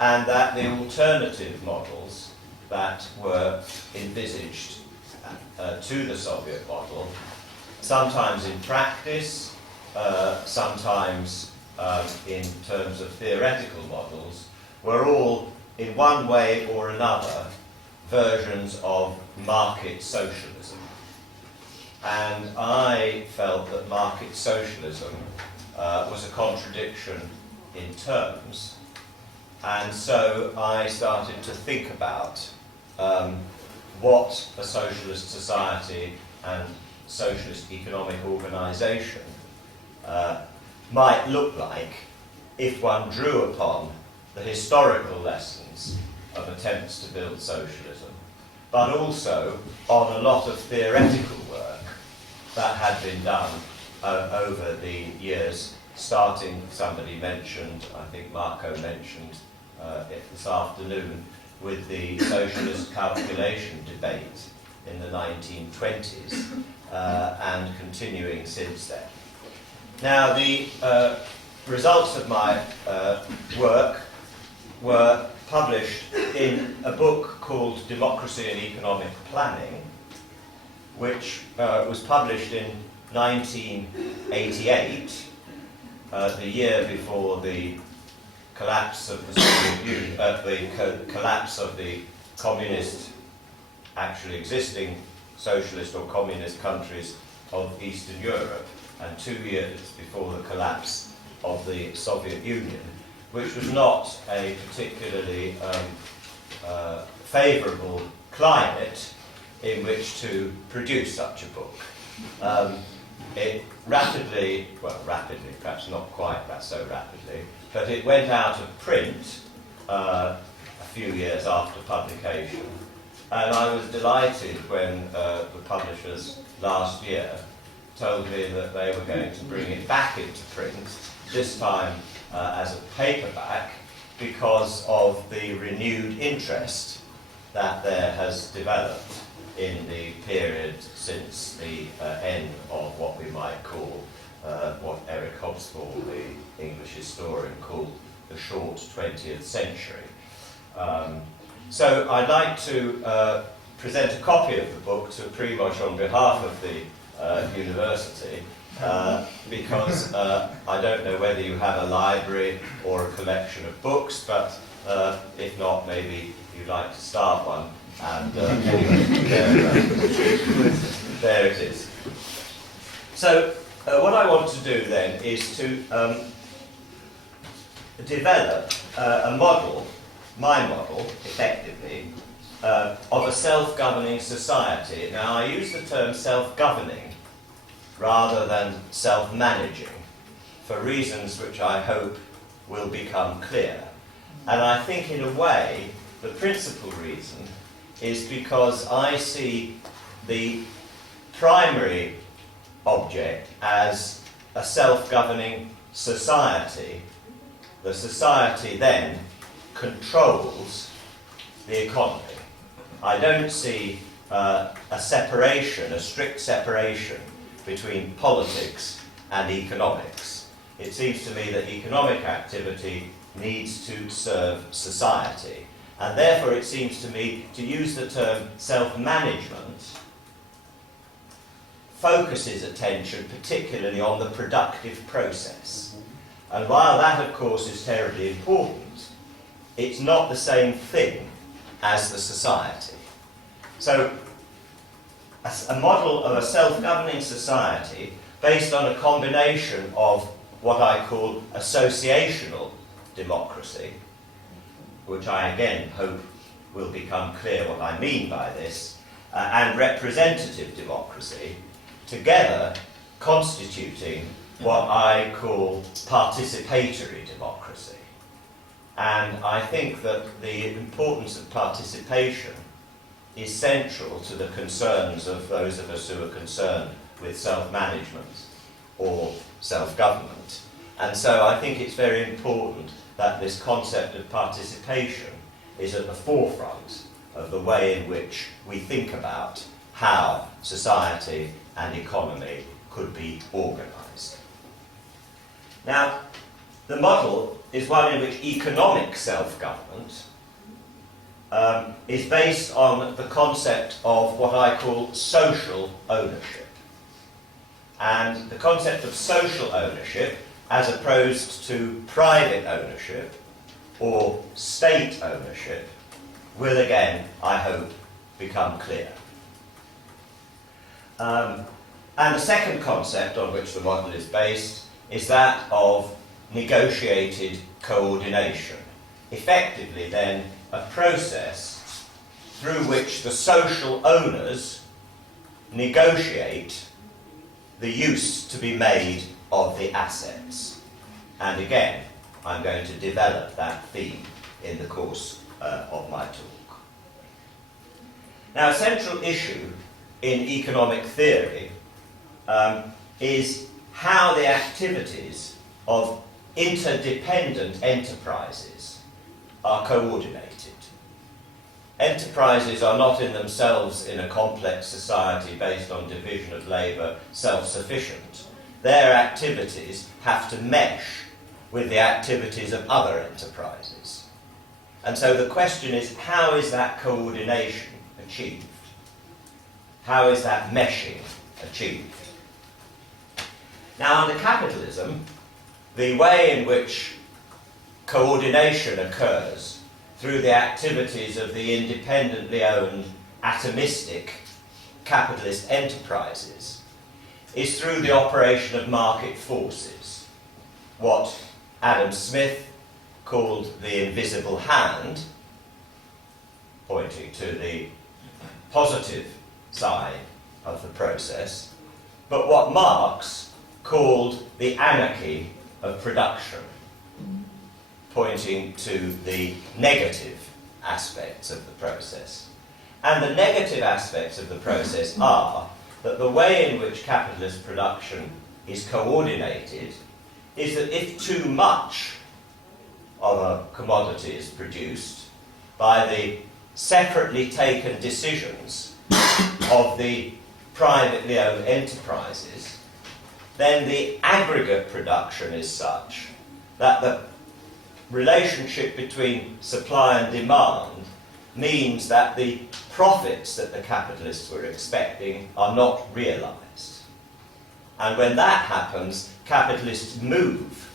and that the alternative models that were envisaged to the Soviet model, sometimes in practice, sometimes in terms of theoretical models, were all, in one way or another, versions of market socialism. And I felt that market socialism was a contradiction in terms, and so I started to think about what a socialist society and socialist economic organisation might look like if one drew upon the historical lessons of attempts to build socialism, but also on a lot of theoretical work that had been done over the years, starting, somebody mentioned, I think Marco mentioned it this afternoon, with the socialist calculation debate in the 1920s and continuing since then. Now, the results of my work were published in a book called Democracy and Economic Planning, which was published in 1988, the year before the collapse of the Soviet Union, the collapse of the communist, actually existing socialist or communist countries of Eastern Europe, and 2 years before the collapse of the Soviet Union, which was not a particularly favourable climate in which to produce such a book. It rapidly, perhaps not quite that so rapidly, but it went out of print a few years after publication. And I was delighted when the publishers last year told me that they were going to bring it back into print, this time as a paperback, because of the renewed interest that there has developed in the period since the end of what we might call, what Eric Hobsbawm, the English historian, called the short 20th century. So I'd like to present a copy of the book to Primož on behalf of the university, because I don't know whether you have a library or a collection of books, but if not, maybe you'd like to start one. And anyway, there it is. So what I want to do then is to develop a model, my model, effectively, of a self-governing society. Now, I use the term self-governing rather than self-managing for reasons which I hope will become clear. And I think, in a way, the principal reason is because I see the primary object as a self-governing society. The society then controls the economy. I don't see a separation, a strict separation between politics and economics. It seems to me that economic activity needs to serve society. And therefore it seems to me to use the term self-management focuses attention particularly on the productive process. And while that, of course, is terribly important, it's not the same thing as the society. So a model of a self-governing society based on a combination of what I call associational democracy, which I again hope will become clear what I mean by this, and representative democracy, together constituting what I call participatory democracy. And I think that the importance of participation is central to the concerns of those of us who are concerned with self-management or self-government. And so I think it's very important that this concept of participation is at the forefront of the way in which we think about how society and economy could be organised. Now, the model is one in which economic self-government is based on the concept of what I call social ownership. And the concept of social ownership, as opposed to private ownership or state ownership, will again, I hope, become clear. And the second concept on which the model is based is that of negotiated coordination. Effectively, then, a process through which the social owners negotiate the use to be made of the assets. And again, I'm going to develop that theme in the course of my talk. Now, a central issue in economic theory is how the activities of interdependent enterprises are coordinated. Enterprises are not in themselves, in a complex society based on division of labour, self-sufficient. Their activities have to mesh with the activities of other enterprises. And so the question is, how is that coordination achieved? How is that meshing achieved? Now, under capitalism, the way in which coordination occurs through the activities of the independently owned atomistic capitalist enterprises is through the operation of market forces, what Adam Smith called the invisible hand, pointing to the positive side of the process, but what Marx called the anarchy of production, pointing to the negative aspects of the process. And the negative aspects of the process are that the way in which capitalist production is coordinated is that if too much of a commodity is produced by the separately taken decisions of the privately owned enterprises, then the aggregate production is such that the relationship between supply and demand means that the profits that the capitalists were expecting are not realised. And when that happens, capitalists move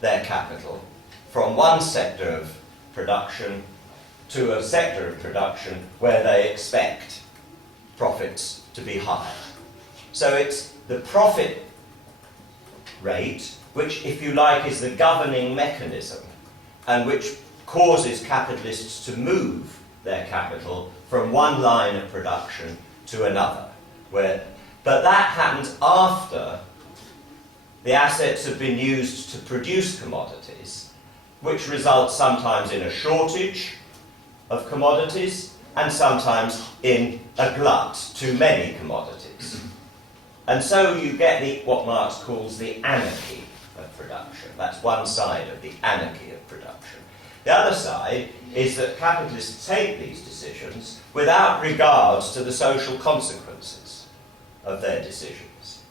their capital from one sector of production to a sector of production where they expect profits to be higher. So it's the profit rate, which, if you like, is the governing mechanism and which causes capitalists to move their capital from one line of production to another. But that happens after the assets have been used to produce commodities, which results sometimes in a shortage of commodities and sometimes in a glut, too many commodities. And so you get what Marx calls the anarchy of production. That's one side of the anarchy of production. The other side is that capitalists take these decisions without regards to the social consequences of their decisions.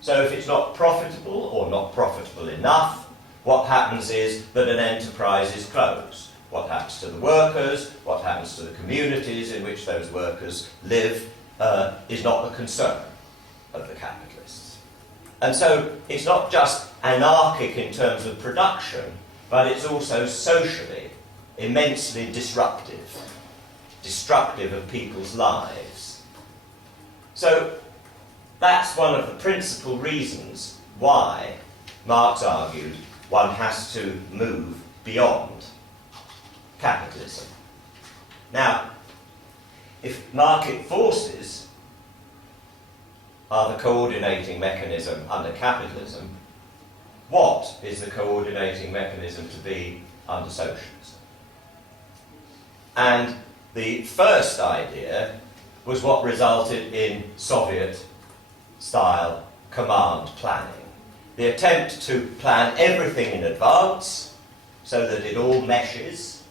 So if it's not profitable or not profitable enough, what happens is that an enterprise is closed. What happens to the workers, what happens to the communities in which those workers live is not the concern of the capitalists. And so it's not just anarchic in terms of production, but it's also socially immensely disruptive, destructive of people's lives. So that's one of the principal reasons why Marx argued one has to move beyond capitalism. Now, if market forces are the coordinating mechanism under capitalism, what is the coordinating mechanism to be under socialism? And the first idea was what resulted in Soviet-style command planning. The attempt to plan everything in advance so that it all meshes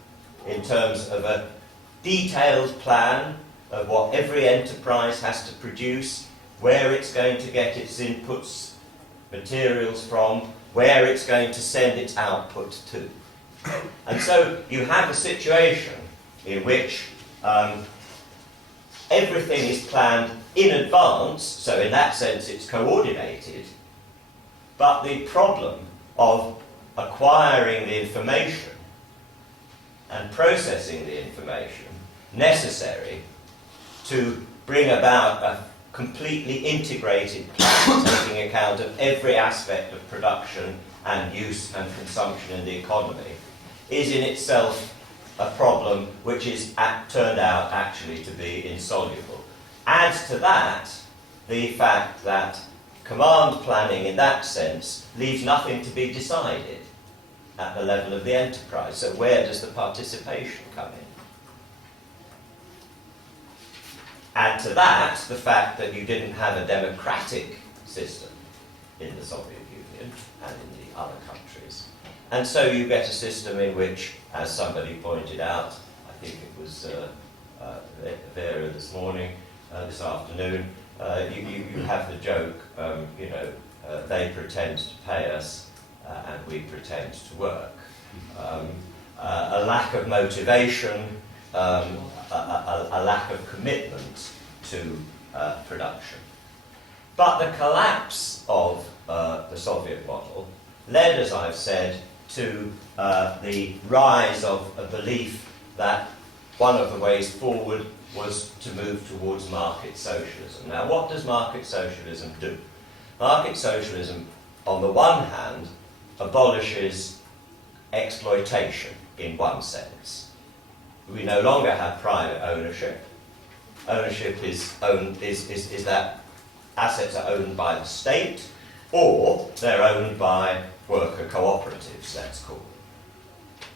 in terms of a detailed plan of what every enterprise has to produce, where it's going to get its inputs, materials from, where it's going to send its output to. And so you have a situation in which everything is planned in advance, so in that sense it's coordinated, but the problem of acquiring the information and processing the information necessary to bring about a completely integrated plan taking account of every aspect of production and use and consumption in the economy is in itself a problem which is turned out actually to be insoluble. Add to that the fact that command planning in that sense leaves nothing to be decided at the level of the enterprise. So where does the participation come in? Add to that the fact that you didn't have a democratic system in the Soviet Union and in the other countries. And so you get a system in which, as somebody pointed out, I think it was Vera this morning, this afternoon, you have the joke, they pretend to pay us and we pretend to work. A lack of motivation, a lack of commitment to production. But the collapse of the Soviet model led, as I've said, to the rise of a belief that one of the ways forward was to move towards market socialism. Now, what does market socialism do? Market socialism, on the one hand, abolishes exploitation in one sense. We no longer have private ownership. Ownership is that assets are owned by the state, or they're owned by worker cooperatives, let's call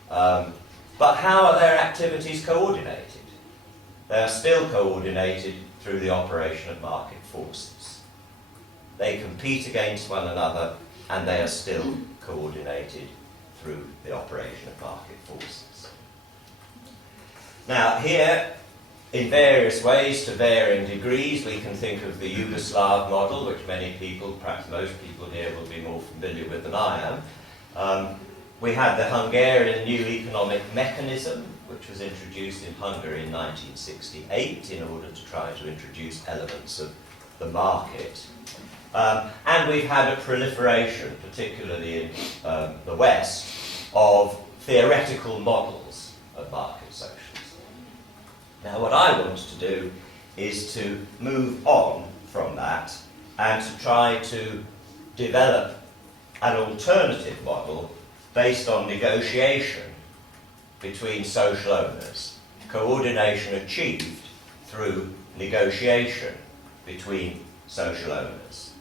them. But how are their activities coordinated? They are still coordinated through the operation of market forces. They compete against one another, and they are still coordinated through the operation of market forces. Now, here, in various ways, to varying degrees, we can think of the Yugoslav model, which many people, perhaps most people here, will be more familiar with than I am. We had the Hungarian new economic mechanism, which was introduced in Hungary in 1968 in order to try to introduce elements of the market. And we've had a proliferation, particularly in the West, of theoretical models of market socialism. Now, what I want to do is to move on from that and to try to develop an alternative model based on negotiation between social owners, coordination achieved through negotiation between social owners.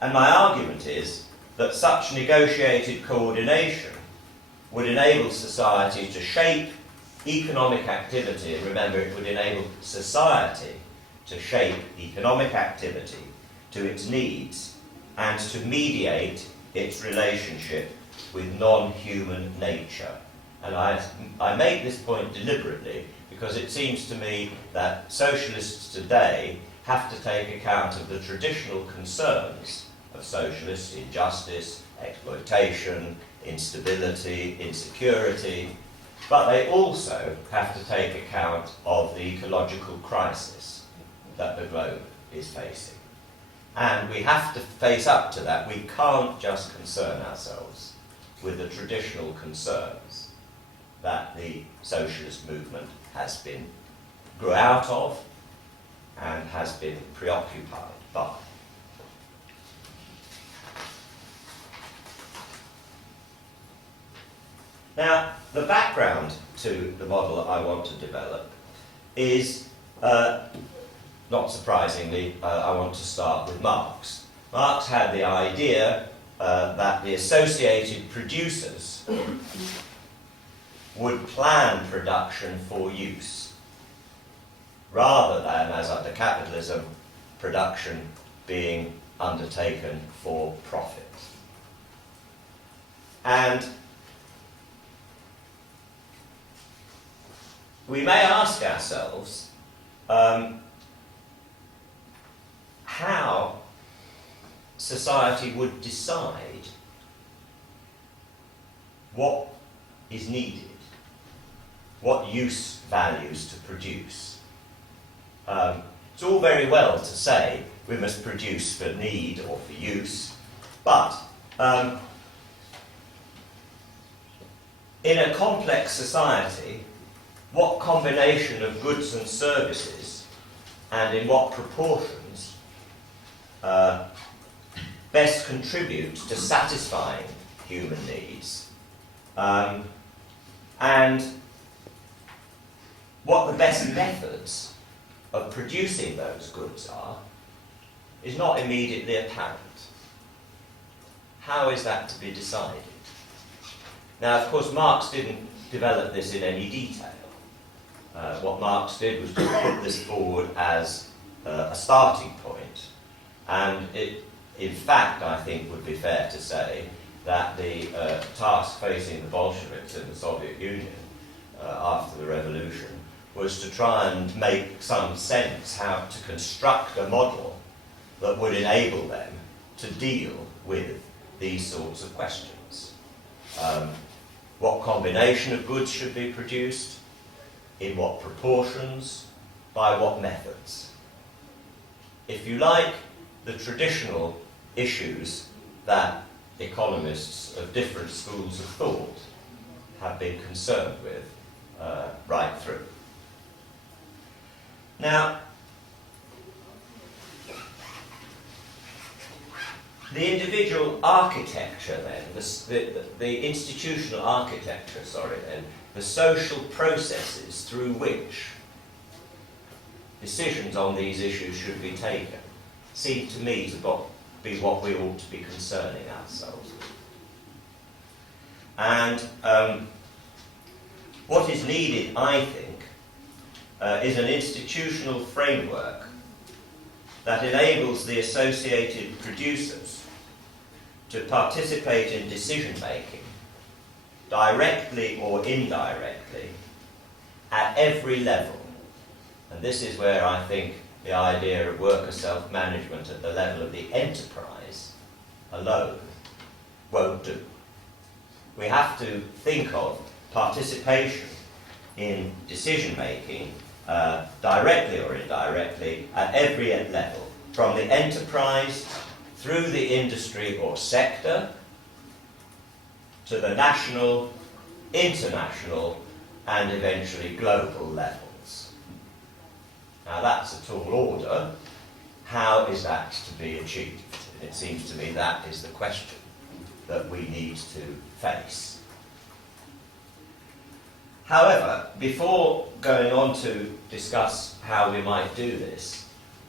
And my argument is that such negotiated coordination would enable society to shape economic activity, and remember, it would enable society to shape economic activity to its needs and to mediate its relationship with non-human nature. And I make this point deliberately because it seems to me that socialists today have to take account of the traditional concerns of socialists: injustice, exploitation, instability, insecurity, but they also have to take account of the ecological crisis that the globe is facing. And we have to face up to that. We can't just concern ourselves with the traditional concerns that the socialist movement grew out of and has been preoccupied by. Now, the background to the model that I want to develop is, not surprisingly, I want to start with Marx. Marx had the idea that the associated producers would plan production for use, rather than, as under capitalism, production being undertaken for profit. And we may ask ourselves how society would decide what is needed, what use values to produce. It's all very well to say we must produce for need or for use, but in a complex society, what combination of goods and services and in what proportions best contribute to satisfying human needs, and what the best methods of producing those goods are, is not immediately apparent. How is that to be decided? Now, of course, Marx didn't develop this in any detail. What Marx did was to put this forward as a starting point, and it, in fact, I think would be fair to say that the task facing the Bolsheviks in the Soviet Union after the revolution was to try and make some sense how to construct a model that would enable them to deal with these sorts of questions. What combination of goods should be produced, in what proportions, by what methods. If you like, the traditional issues that economists of different schools of thought have been concerned with right through. Now, the individual architecture then, the institutional architecture, then, the social processes through which decisions on these issues should be taken, seem to me to be what we ought to be concerning ourselves with. And what is needed, I think, is an institutional framework that enables the associated producers to participate in decision-making, directly or indirectly, at every level. And this is where I think the idea of worker self-management at the level of the enterprise alone won't do. We have to think of participation in decision-making, directly or indirectly, at every level, from the enterprise through the industry or sector to the national, international, and eventually global levels. Now that's a tall order. How is that to be achieved? It seems to me that is the question that we need to face. However, before going on to discuss how we might do this,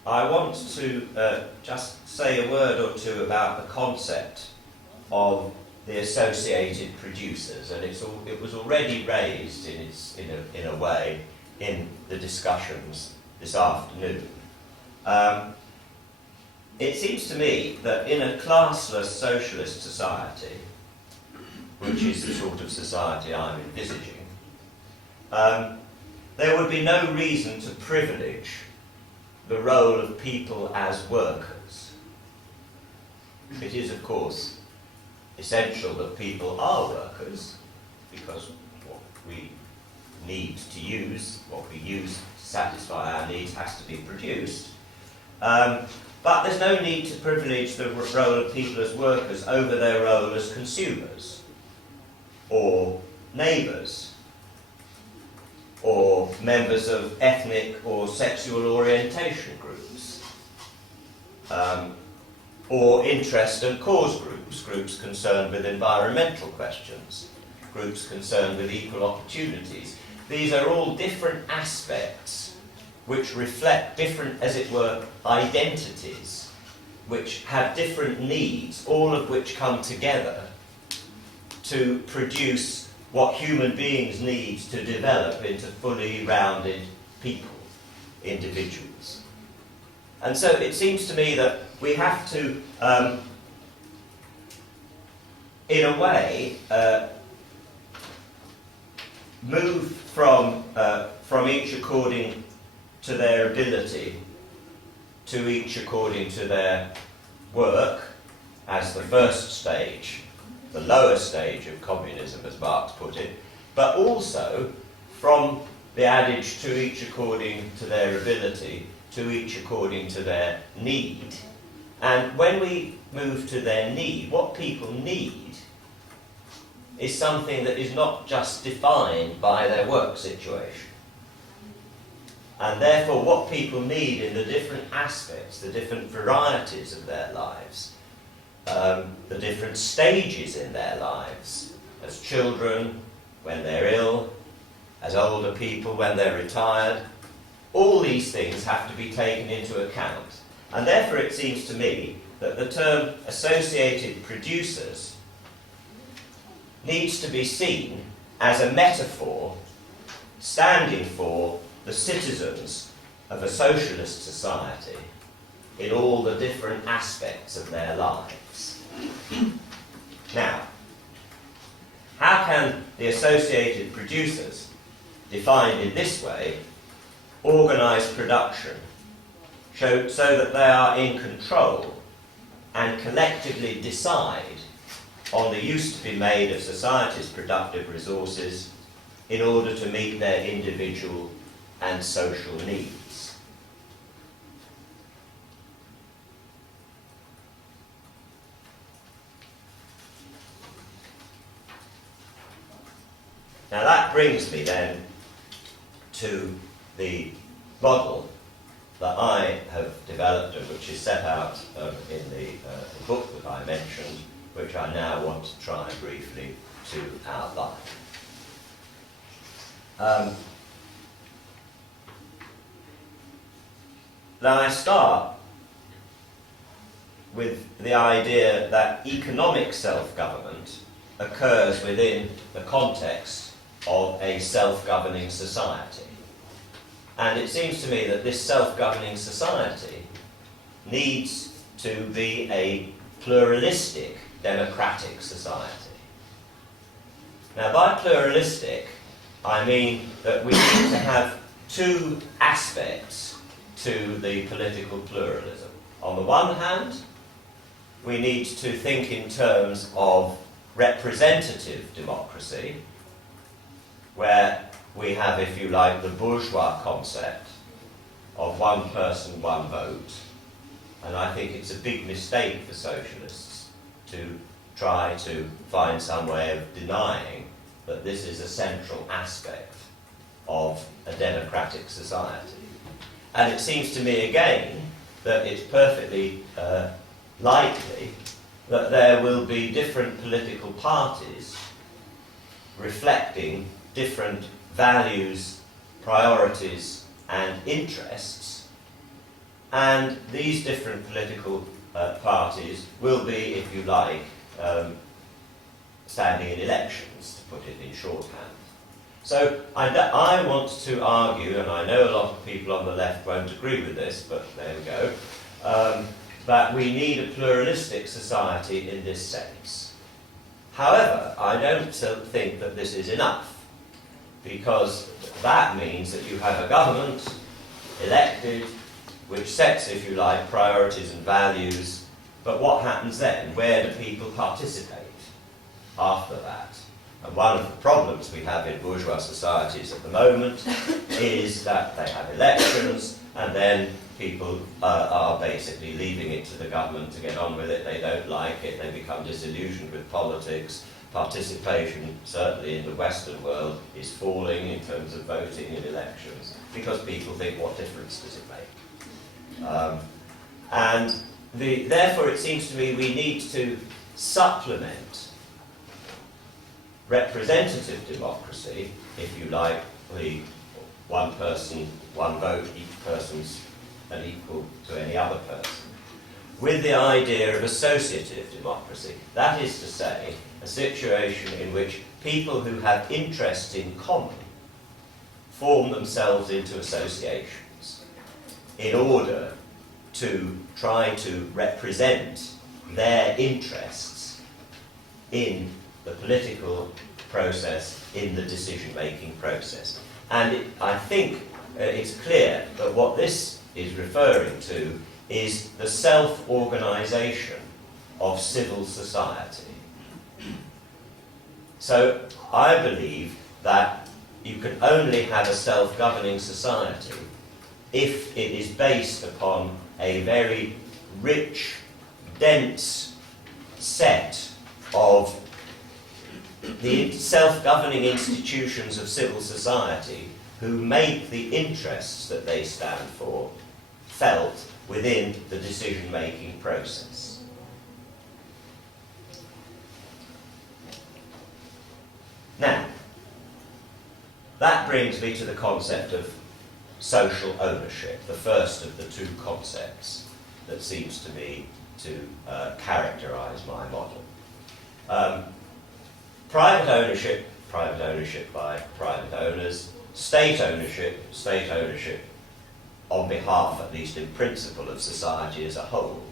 I want to just say a word or two about the concept of the associated producers, and it was already raised in a way in the discussions this afternoon. It seems to me that in a classless socialist society, which is the sort of society I'm envisaging, there would be no reason to privilege the role of people as workers. It is, of course, essential that people are workers, because what we need to use, what we use to satisfy our needs, has to be produced. But there's no need to privilege the role of people as workers over their role as consumers, or neighbours, or members of ethnic or sexual orientation groups, or interest and cause groups, groups concerned with environmental questions, groups concerned with equal opportunities. These are all different aspects which reflect different, as it were, identities, which have different needs, all of which come together to produce what human beings need to develop into fully rounded people, individuals. And so it seems to me that we have to, in a way, move from each according to their ability to each according to their work as the first stage, the lower stage of communism, as Marx put it, but also from the adage, to each according to their ability, to each according to their need. And when we move to their need, what people need is something that is not just defined by their work situation. And therefore what people need in the different aspects, the different varieties of their lives, the different stages in their lives, as children, when they're ill, as older people, when they're retired, all these things have to be taken into account. And therefore it seems to me that the term associated producers needs to be seen as a metaphor standing for the citizens of a socialist society in all the different aspects of their lives. Now, how can the associated producers, defined in this way, organise production so that they are in control and collectively decide on the use to be made of society's productive resources in order to meet their individual and social needs? Now that brings me then to the model that I have developed and which is set out in the book that I mentioned, which I now want to try briefly to outline. Now I start with the idea that economic self-government occurs within the context of a self-governing society. And it seems to me that this self-governing society needs to be a pluralistic democratic society. Now by pluralistic, I mean that we need to have two aspects to the political pluralism. On the one hand, we need to think in terms of representative democracy, where we have, if you like, the bourgeois concept of one person, one vote. And I think it's a big mistake for socialists to try to find some way of denying that this is a central aspect of a democratic society. And it seems to me again that it's perfectly likely that there will be different political parties reflecting different values, priorities and interests, and these different political parties will be, if you like, standing in elections, to put it in shorthand. So I want to argue, and I know a lot of people on the left won't agree with this, but there we go, that we need a pluralistic society in this sense. However, I don't think that this is enough, because that means that you have a government elected which sets, if you like, priorities and values, but what happens then? Where do people participate after that? And one of the problems we have in bourgeois societies at the moment is that they have elections and then people are basically leaving it to the government to get on with it. They don't like it, they become disillusioned with politics. Participation, certainly in the Western world, is falling in terms of voting in elections because people think, what difference does it make? Therefore it seems to me we need to supplement representative democracy, if you like, the one person, one vote, each person's an equal to any other person, with the idea of associative democracy. That is to say, a situation in which people who have interests in common form themselves into associations in order to try to represent their interests in the political process, in the decision-making process. And I think it's clear that what this is referring to is the self-organisation of civil society. So I believe that you can only have a self-governing society if it is based upon a very rich, dense set of the self-governing institutions of civil society who make the interests that they stand for felt within the decision-making process. Now, that brings me to the concept of social ownership, the first of the two concepts that seems to me to characterise my model. Private ownership by private owners, state ownership on behalf, at least in principle, of society as a whole.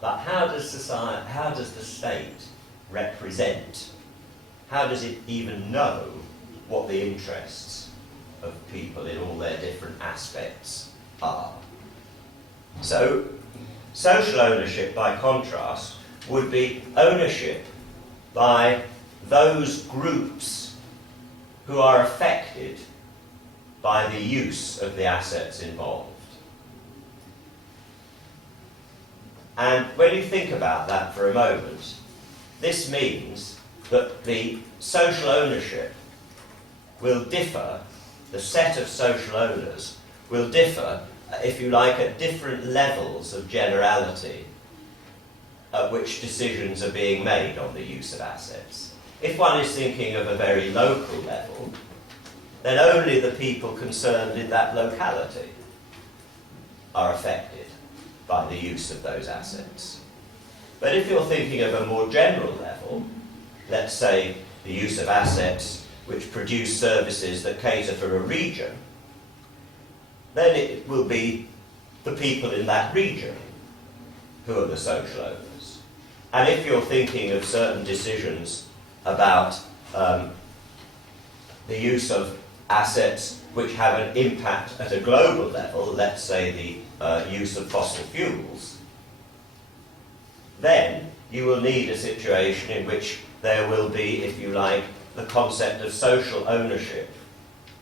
But how does the state represent? How does it even know what the interests of people in all their different aspects are? So, social ownership, by contrast, would be ownership by those groups who are affected by the use of the assets involved. And when you think about that for a moment, this means that the social ownership will differ, the set of social owners will differ, if you like, at different levels of generality at which decisions are being made on the use of assets. If one is thinking of a very local level, then only the people concerned in that locality are affected by the use of those assets. But if you're thinking of a more general level, let's say the use of assets which produce services that cater for a region, then it will be the people in that region who are the social owners. And if you're thinking of certain decisions about the use of assets which have an impact at a global level, let's say the use of fossil fuels, then you will need a situation in which there will be, if you like, the concept of social ownership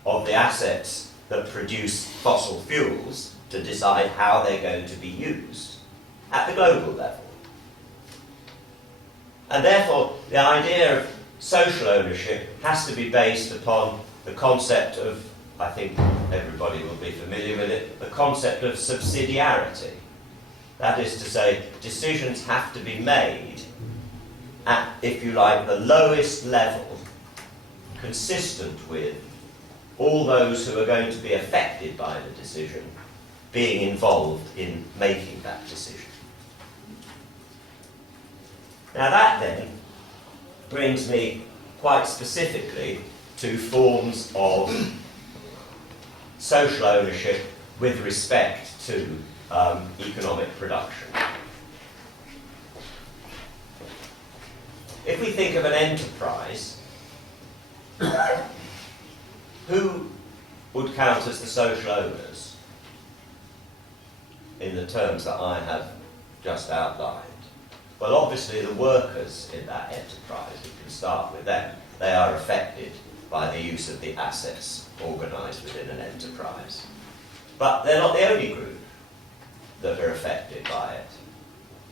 of the assets that produce fossil fuels to decide how they're going to be used at the global level. And therefore, the idea of social ownership has to be based upon the concept of, I think everybody will be familiar with it, the concept of subsidiarity. That is to say, decisions have to be made at, if you like, the lowest level, consistent with all those who are going to be affected by the decision being involved in making that decision. Now that then brings me quite specifically to forms of social ownership with respect to economic production. If we think of an enterprise, who would count as the social owners in the terms that I have just outlined? Well, obviously the workers in that enterprise, we can start with them. They are affected by the use of the assets organised within an enterprise. But they're not the only group that are affected by it.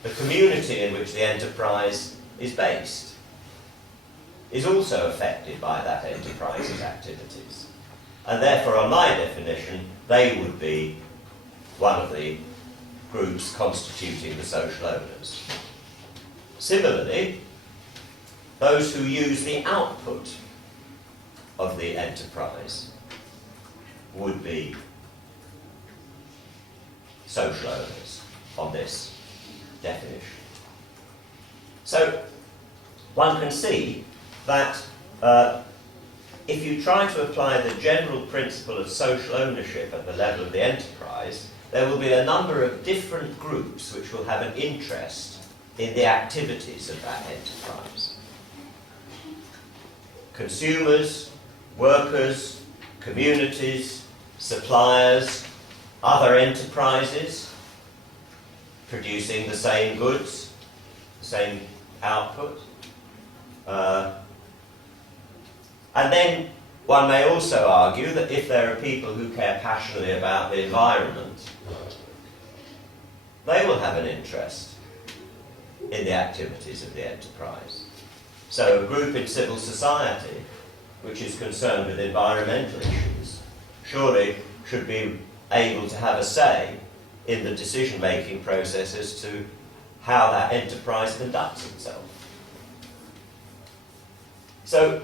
The community in which the enterprise is based is also affected by that enterprise's activities. And therefore, on my definition, they would be one of the groups constituting the social owners. Similarly, those who use the output of the enterprise would be social owners on this definition. So one can see that if you try to apply the general principle of social ownership at the level of the enterprise, there will be a number of different groups which will have an interest in the activities of that enterprise. Consumers, workers, communities, suppliers, other enterprises producing the same goods, the same output, And then one may also argue that if there are people who care passionately about the environment, they will have an interest in the activities of the enterprise. So a group in civil society which is concerned with environmental issues surely should be able to have a say in the decision-making process as to how that enterprise conducts itself. So,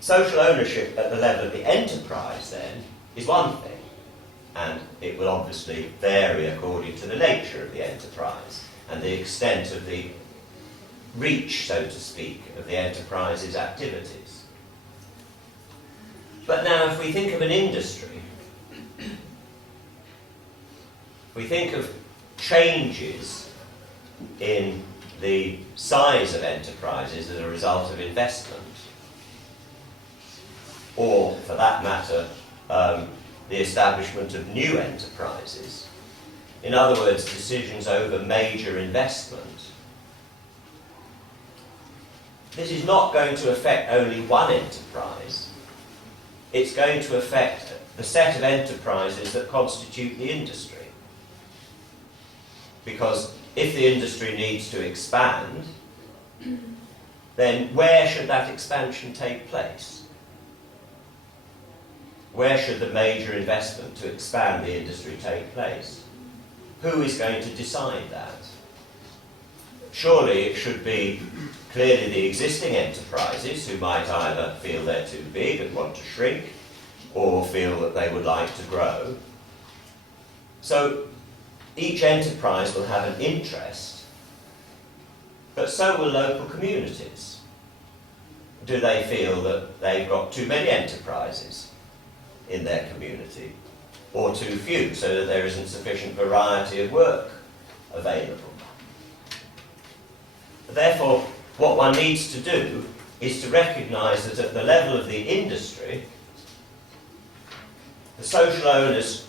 social ownership at the level of the enterprise, then, is one thing, and it will obviously vary according to the nature of the enterprise and the extent of the reach, so to speak, of the enterprise's activities. But now, if we think of an industry, we think of changes in the size of enterprises as a result of investment, or, for that matter, the establishment of new enterprises. In other words, decisions over major investment. This is not going to affect only one enterprise. It's going to affect the set of enterprises that constitute the industry. Because if the industry needs to expand, then where should that expansion take place? Where should the major investment to expand the industry take place? Who is going to decide that? Surely it should be clearly the existing enterprises who might either feel they're too big and want to shrink, or feel that they would like to grow. So each enterprise will have an interest, but so will local communities. Do they feel that they've got too many enterprises in their community, or too few, so that there isn't sufficient variety of work available? Therefore, what one needs to do is to recognise that at the level of the industry, the social owners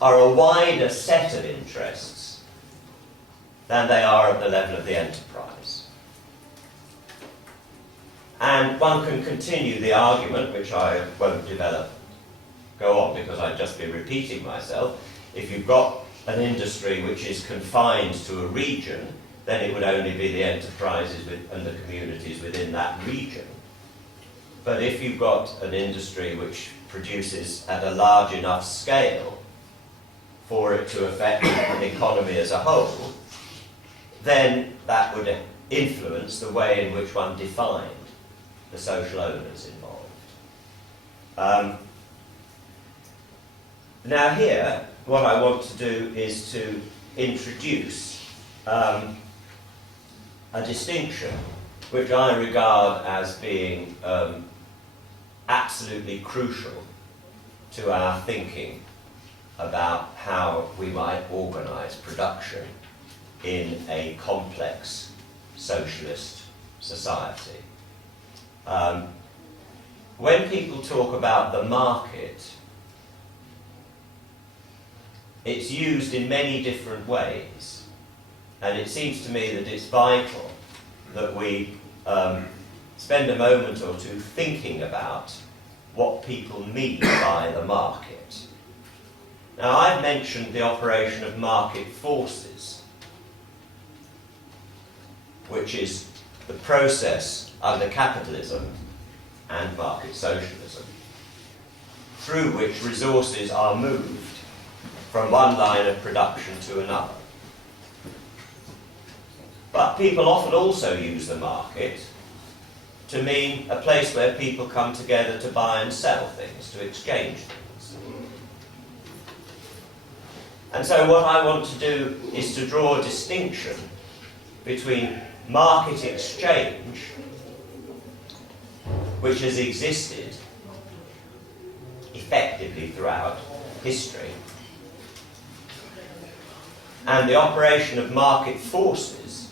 are a wider set of interests than they are at the level of the enterprise. And one can continue the argument, which I won't go on because I'd just be repeating myself. If you've got an industry which is confined to a region, then it would only be the enterprises and the communities within that region. But if you've got an industry which produces at a large enough scale for it to affect an economy as a whole, then that would influence the way in which one defined the social owners involved. Now here, what I want to do is to introduce a distinction which I regard as being absolutely crucial to our thinking about how we might organise production in a complex socialist society. When people talk about the market, it's used in many different ways. And it seems to me that it's vital that we spend a moment or two thinking about what people mean by the market. Now, I've mentioned the operation of market forces, which is the process under capitalism and market socialism, through which resources are moved from one line of production to another. But people often also use the market to mean a place where people come together to buy and sell things, to exchange things. And so what I want to do is to draw a distinction between market exchange, which has existed effectively throughout history, and the operation of market forces,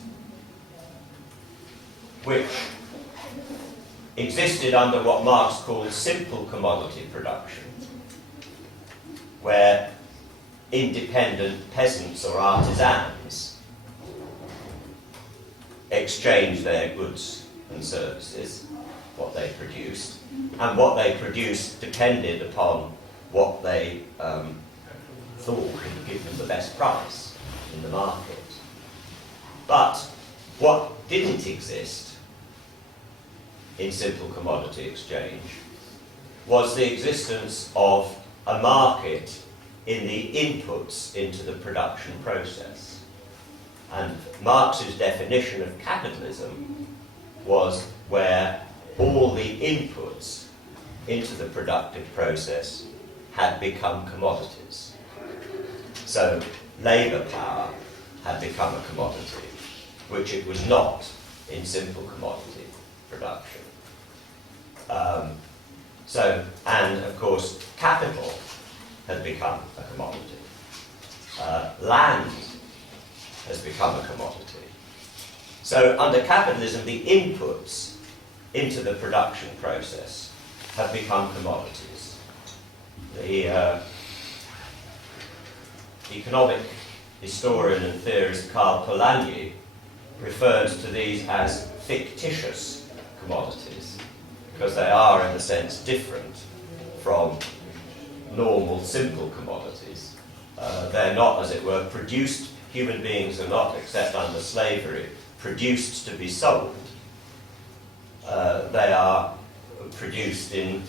which existed under what Marx called simple commodity production, where independent peasants or artisans exchange their goods and services, what they produced, and what they produced depended upon what they thought would give them the best price in the market. But what didn't exist in simple commodity exchange was the existence of a market in the inputs into the production process. And Marx's definition of capitalism was where all the inputs into the productive process had become commodities. So labour power had become a commodity, which it was not in simple commodity production. And of course, capital had become a commodity. Land has become a commodity. So under capitalism, the inputs into the production process have become commodities. The economic historian and theorist Karl Polanyi referred to these as fictitious commodities because they are, in a sense, different from normal, simple commodities. They're not, as it were, produced. Human beings are not, except under slavery, produced to be sold. They are produced in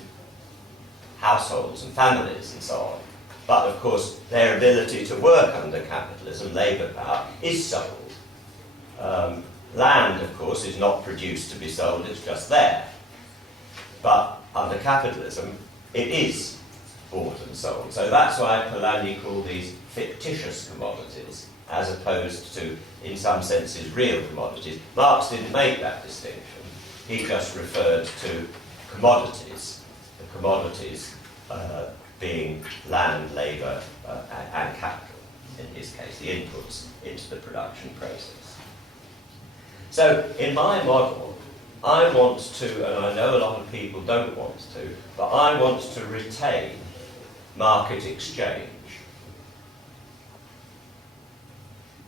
households and families and so on. But of course, their ability to work under capitalism, labour power, is sold. Land, of course, is not produced to be sold, it's just there. But under capitalism, it is bought and sold. So that's why Polanyi called these fictitious commodities, as opposed to, in some senses, real commodities. Marx didn't make that distinction. He just referred to commodities, the commodities being land, labour, and capital, in his case, the inputs into the production process. So, in my model, I want to, and I know a lot of people don't want to, but I want to retain market exchange.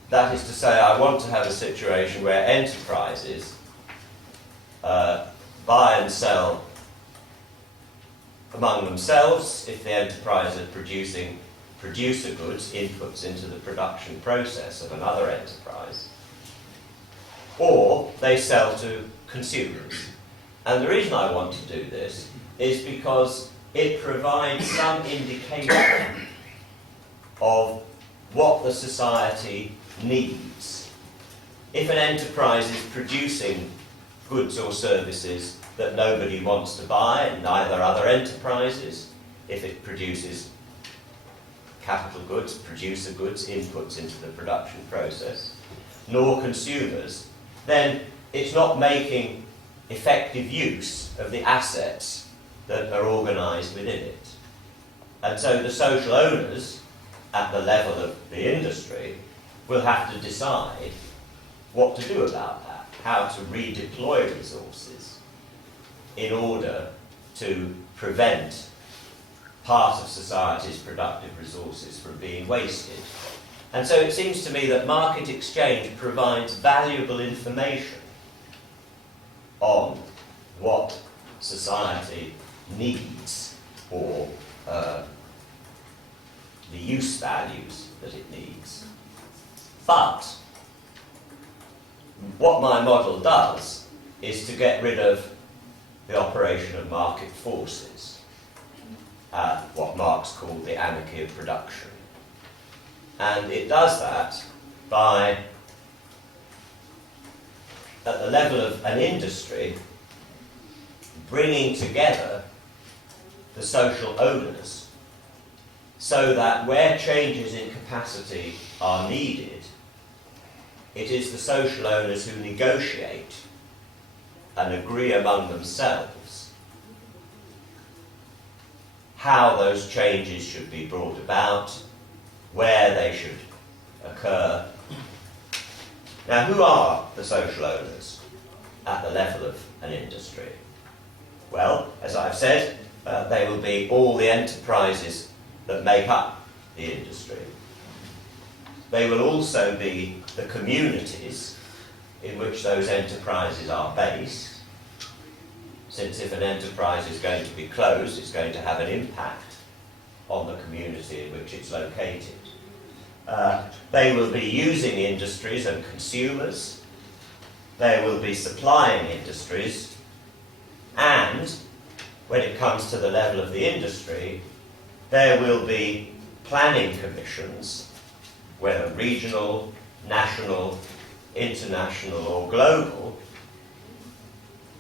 That is to say, I want to have a situation where enterprises buy and sell among themselves if the enterprise is producing producer goods, inputs into the production process of another enterprise, or they sell to consumers. And the reason I want to do this is because it provides some indication of what the society needs. If an enterprise is producing goods or services that nobody wants to buy, neither other enterprises, if it produces capital goods, producer goods, inputs into the production process, nor consumers, then it's not making effective use of the assets that are organised within it. And so the social owners, at the level of the industry, will have to decide what to do about that, how to redeploy resources in order to prevent part of society's productive resources from being wasted. And so it seems to me that market exchange provides valuable information on what society needs, or the use values that it needs. But what my model does is to get rid of the operation of market forces, what Marx called the anarchy of production. And it does that by, at the level of an industry, bringing together the social owners so that where changes in capacity are needed, it is the social owners who negotiate and agree among themselves how those changes should be brought about, where they should occur. Now, who are the social owners at the level of an industry? Well, as I've said, they will be all the enterprises that make up the industry. They will also be the communities in which those enterprises are based. since if an enterprise is going to be closed, it's going to have an impact on the community in which it's located. They will be using industries and consumers. They will be supplying industries. And when it comes to the level of the industry, there will be planning commissions, whether regional, national, international or global,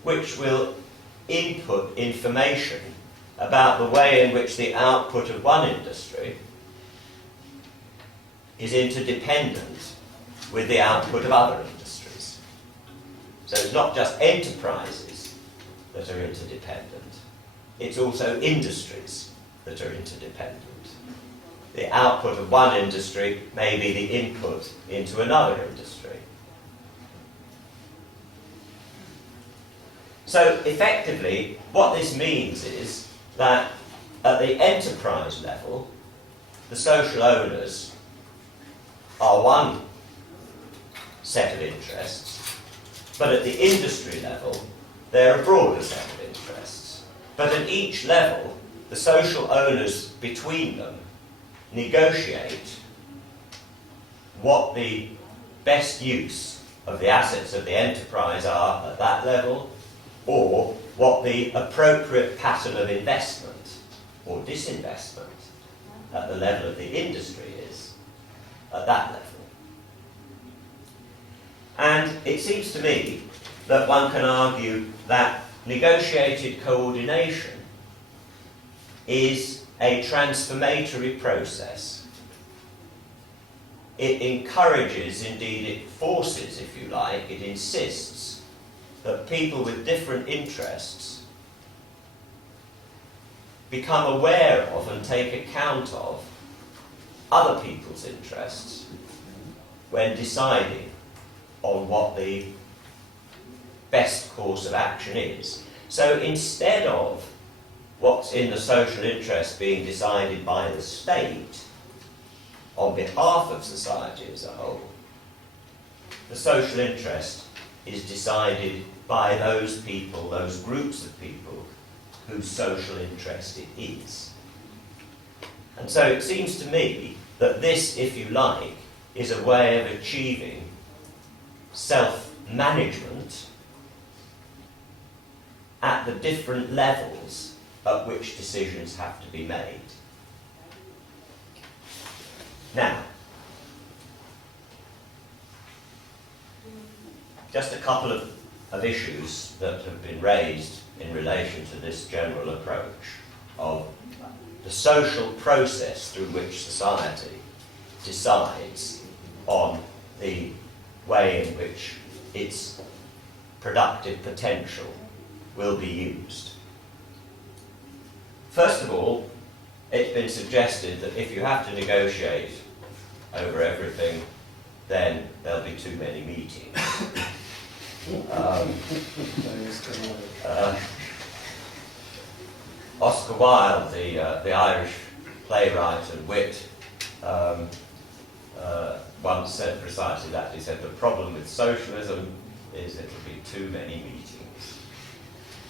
which will input information about the way in which the output of one industry is interdependent with the output of other industries. So it's not just enterprises that are interdependent, it's also industries that are interdependent. The output of one industry may be the input into another industry. So effectively, what this means is that at the enterprise level, the social owners are one set of interests, but at the industry level, they're a broader set of interests. But at each level, the social owners between them negotiate what the best use of the assets of the enterprise are at that level, or what the appropriate pattern of investment or disinvestment at the level of the industry is at that level. And it seems to me that one can argue that negotiated coordination is a transformatory process. It encourages, indeed it forces, if you like, it insists that people with different interests become aware of and take account of other people's interests when deciding on what the best course of action is. So instead of what's in the social interest being decided by the state on behalf of society as a whole, the social interest is decided by those people, those groups of people whose social interest it is. And so it seems to me that this, if you like, is a way of achieving self-management at the different levels at which decisions have to be made. Now, just a couple of issues that have been raised in relation to this general approach of the social process through which society decides on the way in which its productive potential will be used. First of all, it's been suggested that if you have to negotiate over everything, then there'll be too many meetings. Oscar Wilde, the Irish playwright and wit, once said precisely that. He said, the problem with socialism is it'll be too many meetings.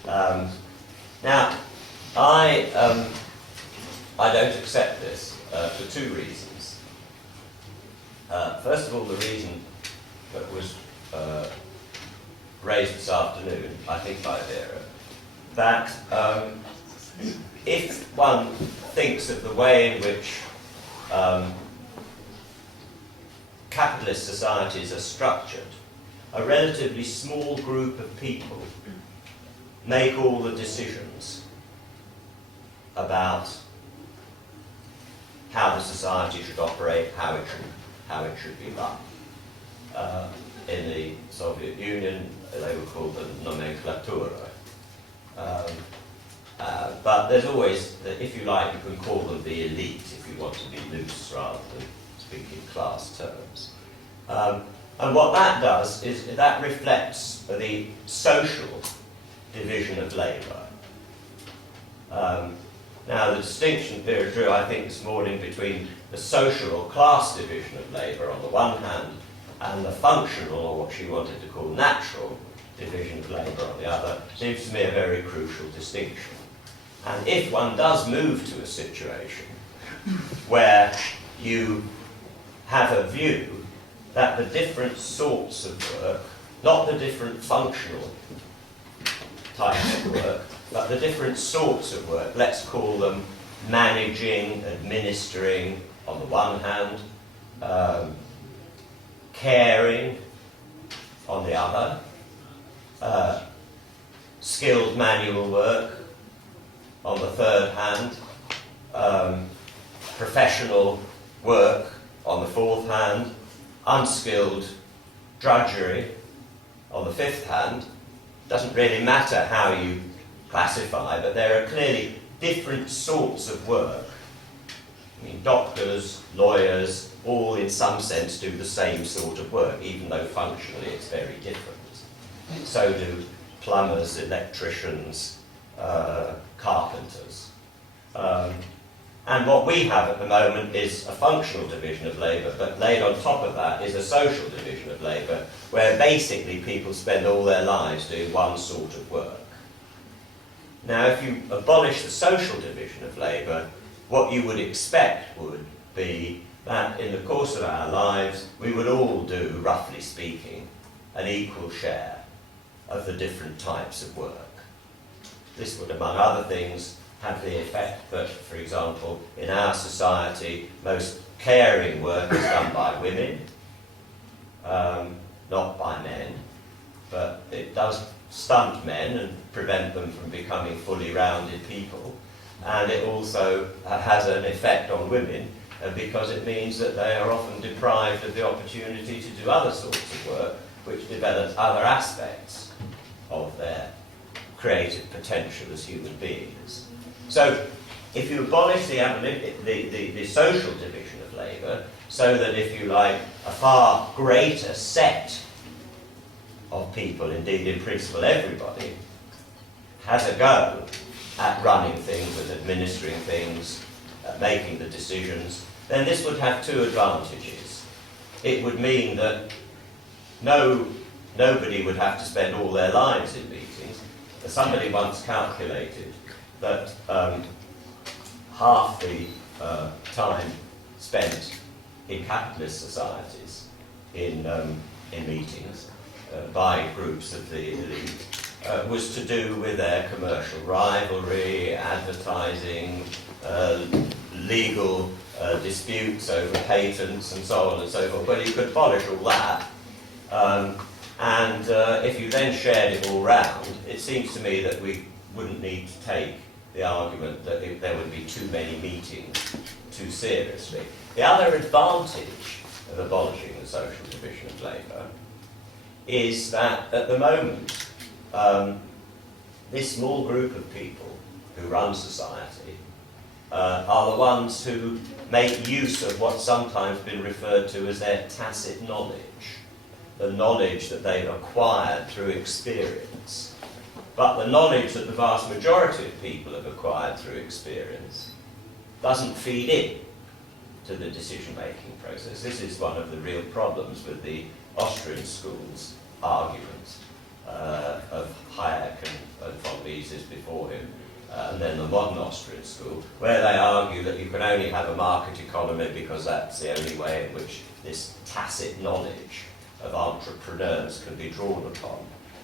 Now, I don't accept this for two reasons. First of all, the reason that was raised this afternoon, I think by Vera, that if one thinks of the way in which capitalist societies are structured, a relatively small group of people make all the decisions about how the society should operate, how it should be run. In the Soviet Union, they were called the nomenklatura. But there's always, if you like, you can call them the elite if you want to be loose rather than speak in class terms. And what that does is that reflects the social division of labour. Now, the distinction Vera drew, I think, this morning between the social or class division of labour on the one hand and the functional, or what she wanted to call natural, division of labour on the other, seems to me a very crucial distinction. And if one does move to a situation where you have a view that the different sorts of work, not the different functional types of work, but the different sorts of work, let's call them managing, administering on the one hand, caring on the other, skilled manual work on the third hand, professional work on the fourth hand, unskilled drudgery on the fifth hand. Doesn't really matter how you classify, but there are clearly different sorts of work. I mean, doctors, lawyers, all in some sense do the same sort of work, even though functionally it's very different. So do plumbers, electricians, carpenters. And what we have at the moment is a functional division of labour, but laid on top of that is a social division of labour, where basically people spend all their lives doing one sort of work. Now, if you abolish the social division of labour, what you would expect would be that in the course of our lives, we would all do, roughly speaking, an equal share of the different types of work. This would, among other things, have the effect that, for example, in our society, most caring work is done by women, not by men, but it does stunt men and prevent them from becoming fully rounded people. And it also has an effect on women because it means that they are often deprived of the opportunity to do other sorts of work which develops other aspects of their creative potential as human beings. So if you abolish the social division of labour, so that, if you like, a far greater set of people, indeed in principle everybody, has a go at running things, at administering things, at making the decisions, then this would have two advantages. It would mean that nobody would have to spend all their lives in meetings. Somebody once calculated that half the time spent in capitalist societies in meetings by groups of the elite was to do with their commercial rivalry, advertising, legal disputes over patents and so on and so forth. Well, you could abolish all that, and if you then shared it all round, it seems to me that we wouldn't need to take the argument that there would be too many meetings too seriously. The other advantage of abolishing the social division of labour is that at the moment this small group of people who run society are the ones who make use of what's sometimes been referred to as their tacit knowledge, the knowledge that they've acquired through experience. But the knowledge that the vast majority of people have acquired through experience doesn't feed in to the decision-making process. This is one of the real problems with the Austrian school's argument of Hayek and von Mises before him, and then the modern Austrian school, where they argue that you can only have a market economy because that's the only way in which this tacit knowledge of entrepreneurs can be drawn upon.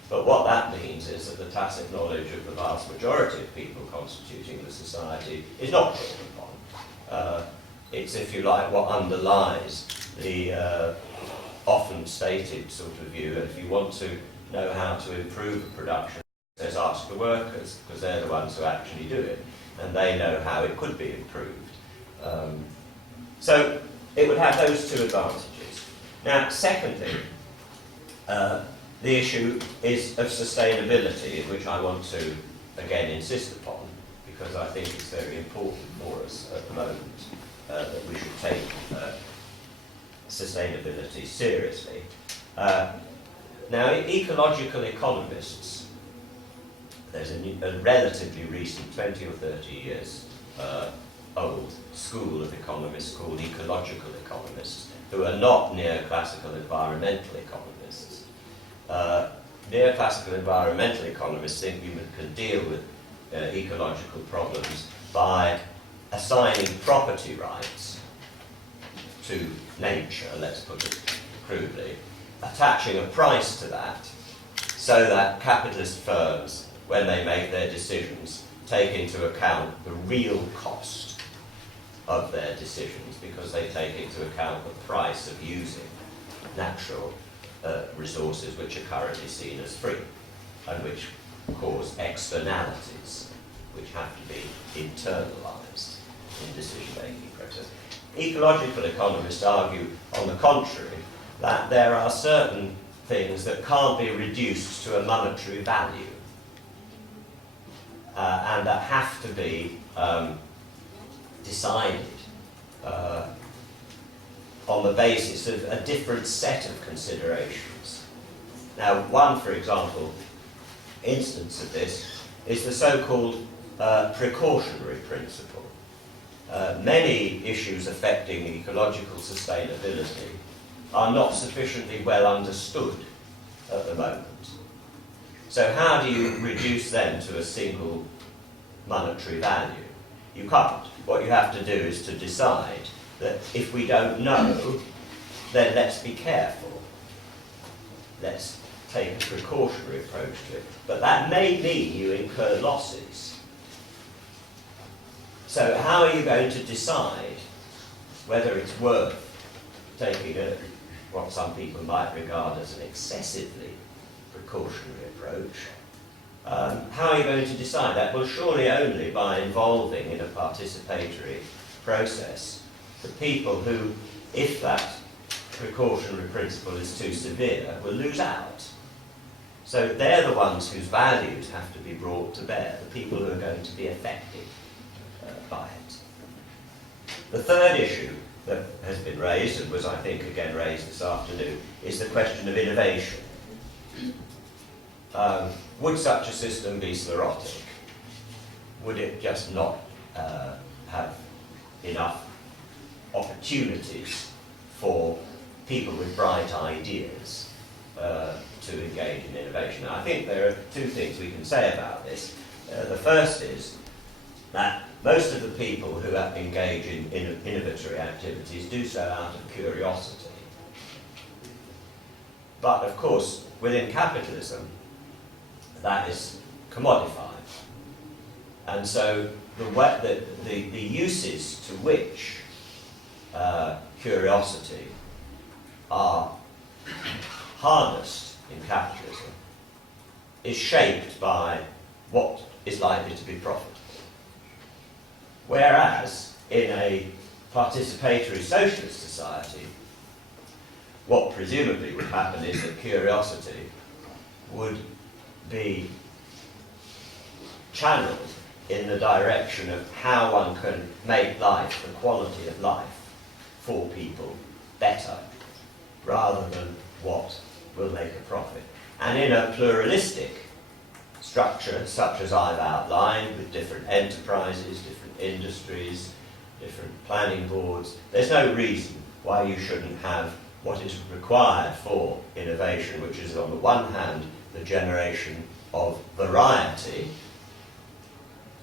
But what that means is that the tacit knowledge of the vast majority of people constituting the society is not drawn upon. It's, if you like, what underlies the often stated sort of view that if you want to know how to improve a production, there's ask the workers, because they're the ones who actually do it, and they know how it could be improved. So it would have those two advantages. Now, secondly, the issue is of sustainability, which I want to again insist upon, because I think it's very important for us at the moment that we should take sustainability seriously. Now, ecological economists, there's a relatively recent, 20 or 30 years old school of economists called ecological economists, who are not neoclassical environmental economists. neoclassical environmental economists think you can deal with ecological problems by assigning property rights to nature, let's put it crudely, attaching a price to that, so that capitalist firms, when they make their decisions, take into account the real cost of their decisions, because they take into account the price of using natural resources which are currently seen as free, and which cause externalities which have to be internalised in decision-making process. Ecological economists argue, on the contrary, that there are certain things that can't be reduced to a monetary value, and that have to be decided on the basis of a different set of considerations. Now, one, for example, instance of this is the so-called precautionary principle. Many issues affecting ecological sustainability are not sufficiently well understood at the moment. So how do you reduce them to a single monetary value? You can't. What you have to do is to decide that if we don't know, then let's be careful. Let's take a precautionary approach to it. But that may mean you incur losses. So how are you going to decide whether it's worth taking what some people might regard as an excessively precautionary approach? How are you going to decide that? Well, surely only by involving in a participatory process the people who, if that precautionary principle is too severe, will lose out. So they're the ones whose values have to be brought to bear, the people who are going to be affected by it. The third issue that has been raised, and was, I think, again raised this afternoon, is the question of innovation. Would such a system be sclerotic? Would it just not have enough opportunities for people with bright ideas to engage in innovation? Now, I think there are two things we can say about this. The first is that most of the people who engage in innovatory activities do so out of curiosity. But, of course, within capitalism, that is commodified. And so the uses to which curiosity are harnessed in capitalism is shaped by what is likely to be profitable. Whereas in a participatory socialist society, what presumably would happen is that curiosity would be channeled in the direction of how one can make life, the quality of life, for people better, rather than what will make a profit. And in a pluralistic structure, such as I've outlined, with different enterprises, different industries, different planning boards, there's no reason why you shouldn't have what is required for innovation, which is, on the one hand, the generation of variety,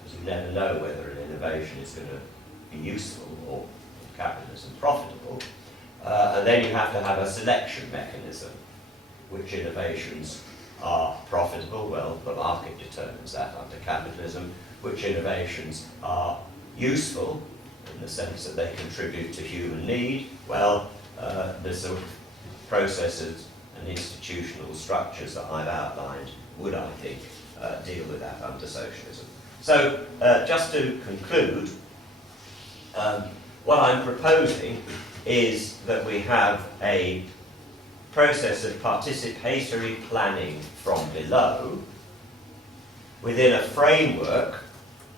because you never know whether an innovation is going to be useful or, in capitalism, profitable, and then you have to have a selection mechanism. Which innovations are profitable? Well, the market determines that under capitalism. Which innovations are useful, in the sense that they contribute to human need? Well, the sort of processes and institutional structures that I've outlined would, I think, deal with that under socialism. So, just to conclude, what I'm proposing is that we have a process of participatory planning from below within a framework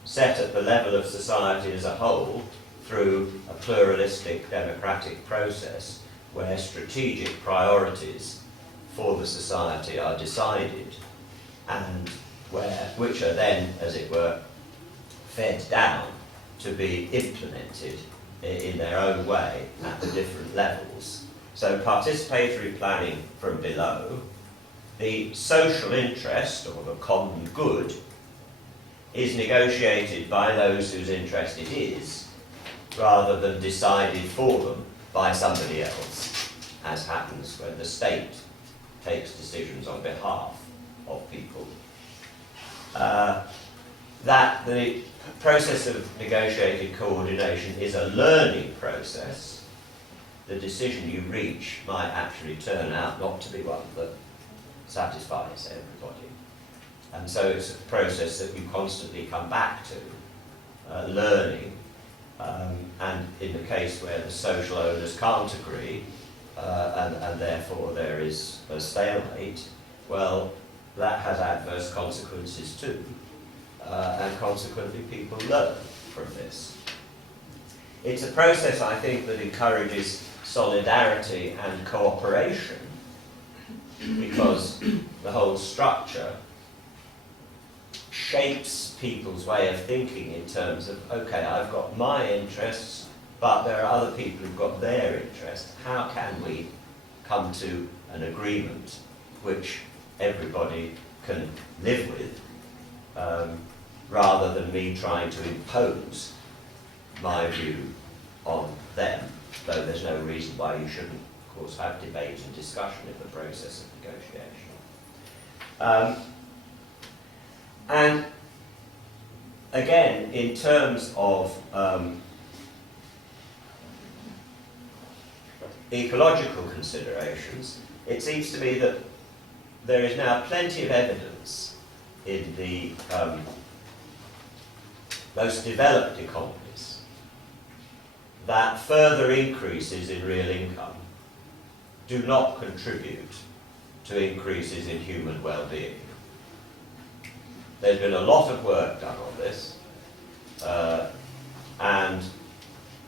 set at the level of society as a whole through a pluralistic democratic process where strategic priorities for the society are decided and which are then, as it were, fed down to be implemented in their own way at the different levels. So participatory planning from below, the social interest, or the common good, is negotiated by those whose interest it is, rather than decided for them by somebody else, as happens when the state takes decisions on behalf of people. That the process of negotiated coordination is a learning process. The decision you reach might actually turn out not to be one that satisfies everybody. And so it's a process that you constantly come back to, learning. And in the case where the social owners can't agree, and therefore there is a stalemate, well, that has adverse consequences too. And consequently people learn from this. It's a process, I think, that encourages solidarity and cooperation, because the whole structure shapes people's way of thinking in terms of, okay, I've got my interests, but there are other people who've got their interests. How can we come to an agreement which everybody can live with, rather than me trying to impose my view on them, though there's no reason why you shouldn't, of course, have debate and discussion in the process of negotiation. And again, in terms of ecological considerations, it seems to me that there is now plenty of evidence in the most developed economies that further increases in real income do not contribute to increases in human well-being. There's been a lot of work done on this, and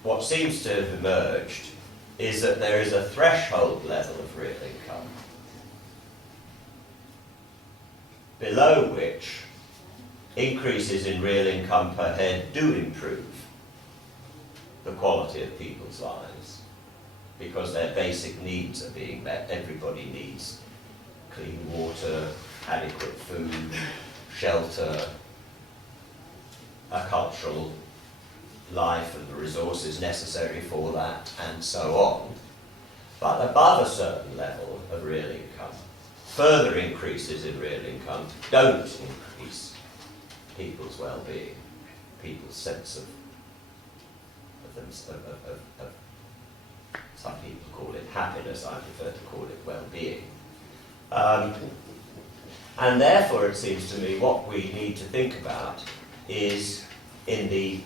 what seems to have emerged is that there is a threshold level of real income below which increases in real income per head do improve the quality of people's lives, because their basic needs are being met. Everybody needs clean water, adequate food, shelter, a cultural life and the resources necessary for that, and so on. But above a certain level of real income, further increases in real income don't increase people's well-being, people's sense of some people call it happiness, I prefer to call it well-being. And therefore, it seems to me, what we need to think about is, in the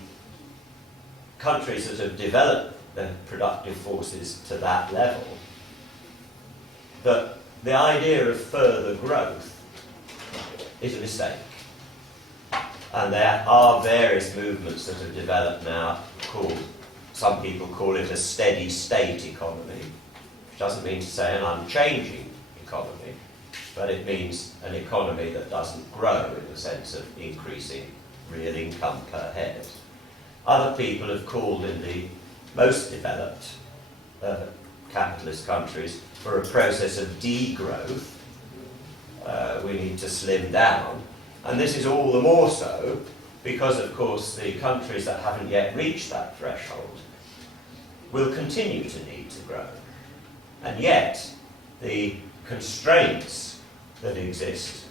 countries that have developed their productive forces to that level, that the idea of further growth is a mistake. And there are various movements that have developed now called, some people call it a steady state economy, which doesn't mean to say an unchanging economy, but it means an economy that doesn't grow in the sense of increasing real income per head. Other people have called, in the most developed capitalist countries, for a process of degrowth. We need to slim down. And this is all the more so because, of course, the countries that haven't yet reached that threshold will continue to need to grow. And yet, the constraints that exist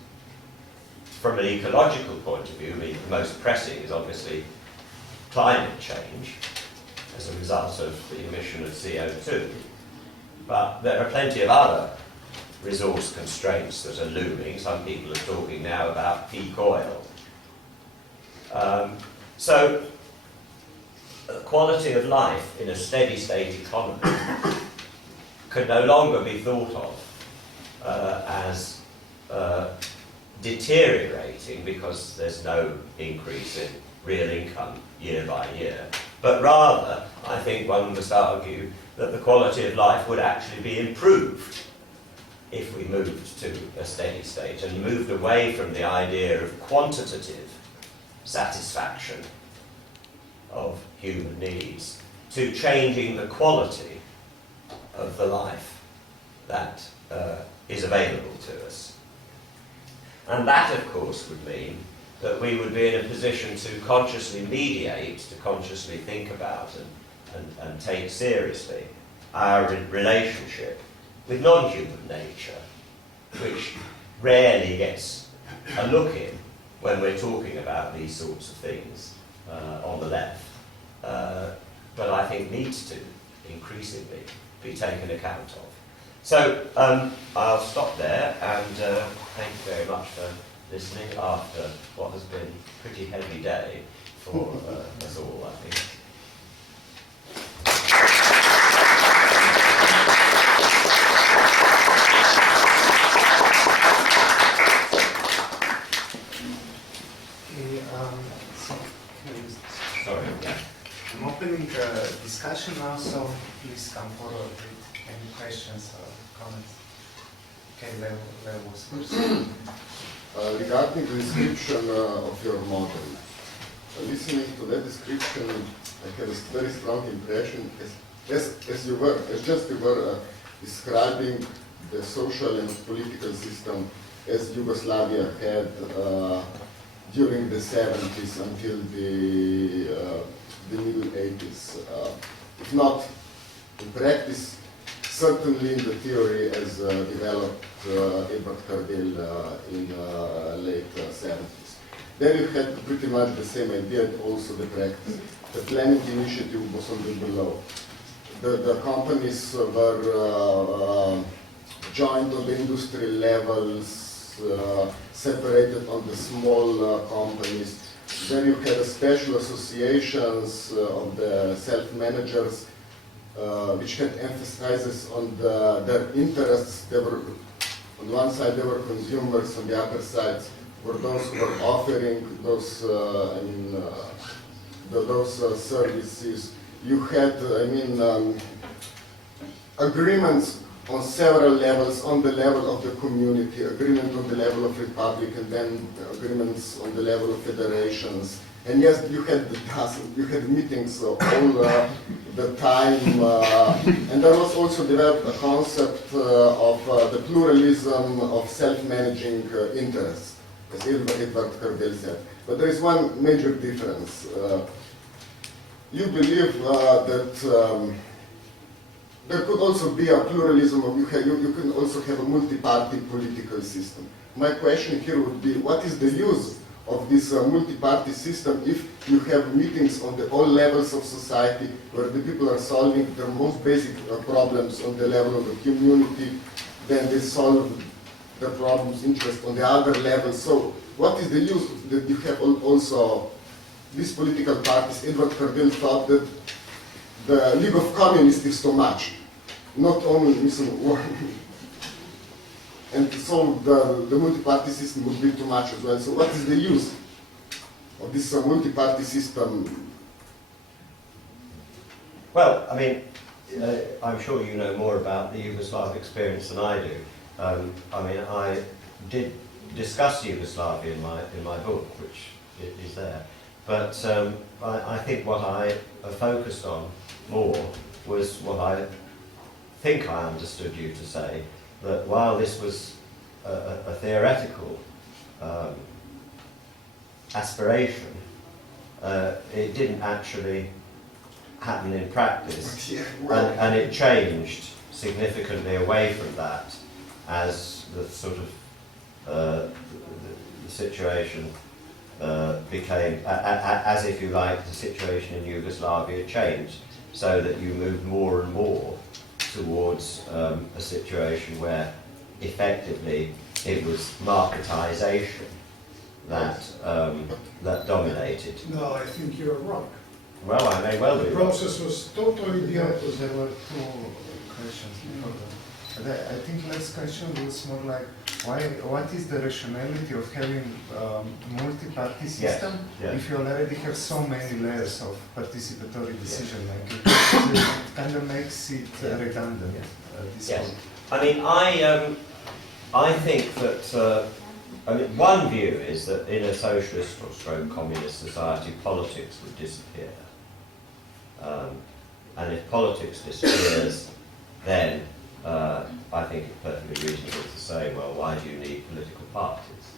from an ecological point of view, I mean, the most pressing is obviously climate change as a result of the emission of CO2. But there are plenty of other resource constraints that are looming. Some people are talking now about peak oil. So, quality of life in a steady state economy can no longer be thought of as deteriorating because there's no increase in real income year by year, but rather, I think one must argue that the quality of life would actually be improved if we moved to a steady state and moved away from the idea of quantitative satisfaction of human needs to changing the quality of the life that is available to us. And that, of course, would mean that we would be in a position to consciously mediate, to consciously think about and take seriously our relationship with non-human nature, which rarely gets a look in when we're talking about these sorts of things on the left, but I think needs to increasingly be taken account of. So I'll stop there, and thank you very much for listening after what has been a pretty heavy day for us all, I think. Sorry. I'm opening the discussion now, so please come forward with any questions or comments. Okay, Leo was first. Regarding the description of your model, listening to that description, I have a very strong impression, as you were describing the social and political system as Yugoslavia had during the 70s until the middle 80s. If not in practice, certainly in the theory as developed Edward Cargill in late 70s. There you had pretty much the same idea, and also the practice. The planning initiative was on the below. The companies were joined on the industry levels, separated on the small companies. Then you had special associations of the self-managers, which had emphasis on their interests. They were, on one side, they were consumers, on the other side were those who were offering those, those services. You had, agreements on several levels, on the level of the community, agreement on the level of republic, and then agreements on the level of federations. And yes, you had meetings all the time, and there was also developed a concept of the pluralism of self-managing interests, as Edward Cargill said. But there is one major difference. You believe that there could also be a pluralism of, you can also have a multi-party political system. My question here would be, what is the use of this multi-party system if you have meetings on all levels of society where the people are solving their most basic problems on the level of the community, then they solve the problems interest on the other level. So what is the use that you have also these political parties? Edward Cargill thought that the League of Communists is too much. Not only and so the multi-party system would be too much as well. So what is the use of this multi-party system? Well, I mean, I'm sure you know more about the Yugoslav experience than I do. I did discuss Yugoslavia in my book, which is there. But I think what I focused on more was what I think I understood you to say, that while this was a theoretical aspiration, it didn't actually happen in practice, and it changed significantly away from that as the sort of the situation became, as if you like, the situation in Yugoslavia changed, so that you moved more and more towards a situation where effectively it was marketization that dominated. No, I think you're wrong. Well, I may well be. The process was totally the opposite. There were two questions before that. I think last question was more like, what is the rationality of having multi-party system if you already have so many layers of participatory decision making? It kind of makes it redundant at this point. I mean, I think that one view is that in a socialist or stroke communist society, politics would disappear. And if politics disappears, then I think it's perfectly reasonable to say, well, why do you need political parties?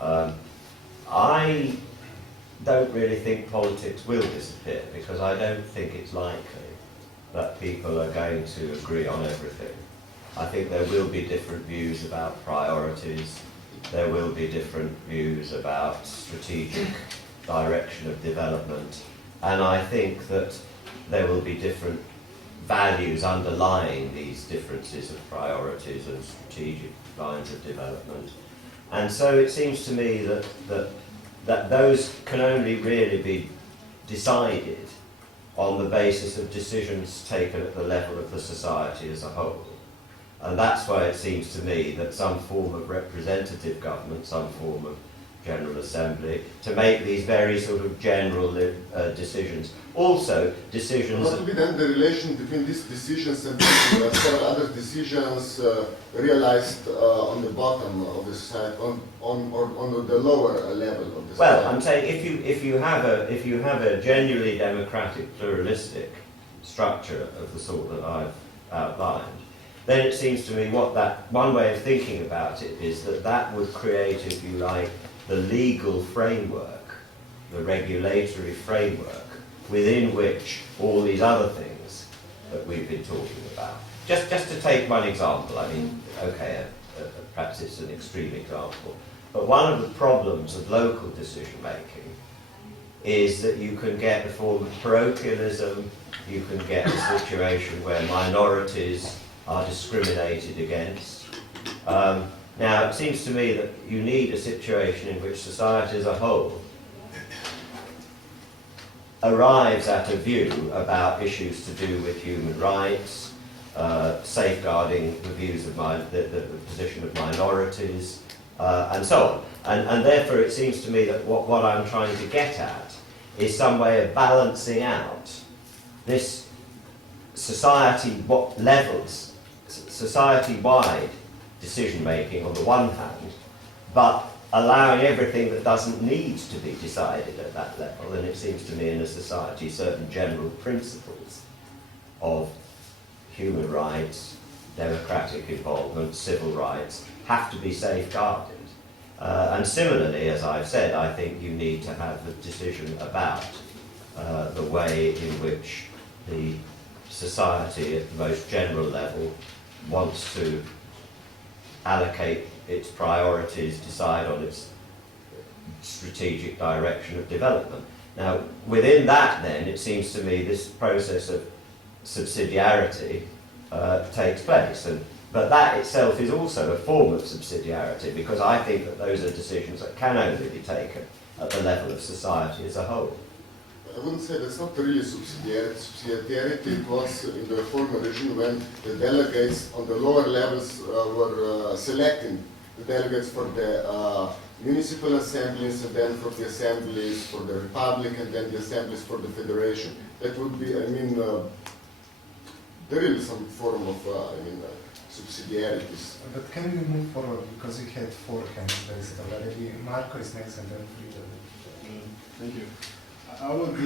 I don't really think politics will disappear, because I don't think it's likely that people are going to agree on everything. I think there will be different views about priorities, there will be different views about strategic direction of development, and I think that there will be different values underlying these differences of priorities and strategic lines of development. And so it seems to me that those can only really be decided on the basis of decisions taken at the level of the society as a whole. And that's why it seems to me that some form of representative government, some form of General Assembly, to make these very sort of general decisions. Also, decisions... What will be then the relation between these decisions and several other decisions realized on the bottom of the society, on the lower level of the society? Well, I'm saying if you have a genuinely democratic, pluralistic structure of the sort that I've outlined, then it seems to me one way of thinking about it is that would create, if you like, the legal framework, the regulatory framework, within which all these other things that we've been talking about. Just to take one example, I mean, okay, perhaps it's an extreme example, but one of the problems of local decision making is that you can get a form of parochialism, you can get a situation where minorities are discriminated against. Now, it seems to me that you need a situation in which society as a whole arrives at a view about issues to do with human rights, safeguarding the views of the position of minorities, and so on. And therefore, it seems to me that what I'm trying to get at is some way of balancing out this society-wide decision-making on the one hand, but allowing everything that doesn't need to be decided at that level. And it seems to me in a society certain general principles of human rights, democratic involvement, civil rights have to be safeguarded. And similarly, as I've said, I think you need to have a decision about the way in which the society at the most general level wants to allocate its priorities, decide on its strategic direction of development. Now, within that then, it seems to me this process of subsidiarity takes place. But that itself is also a form of subsidiarity, because I think that those are decisions that can only be taken at the level of society as a whole. I wouldn't say that's not really subsidiarity. Subsidiarity was in the former regime when the delegates on the lower levels were selecting the delegates for the municipal assemblies, and then for the assemblies for the republic, and then the assemblies for the federation. That would be, I mean, there is some form of, subsidiarities. But can we move forward, because we had 4 hands raised already. Marco is next, and then Frida. Thank you. I would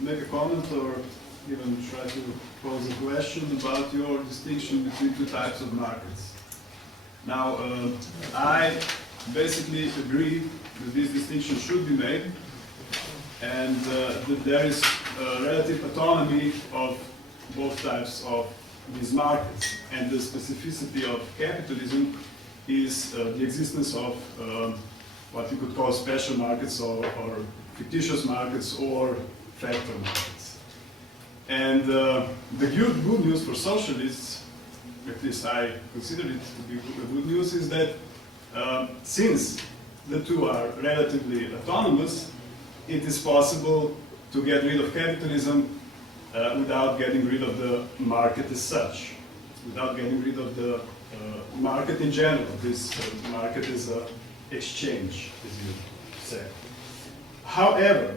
make a comment or even try to pose a question about your distinction between 2 types of markets. Now, I basically agree that this distinction should be made, and that there is relative autonomy of both types of these markets. And the specificity of capitalism is the existence of what you could call special markets or fictitious markets or factor markets. And the good news for socialists, at least I consider it to be good news, is that since the two are relatively autonomous, it is possible to get rid of capitalism without getting rid of the market as such, without getting rid of the market in general. This market is an exchange, as you say. However,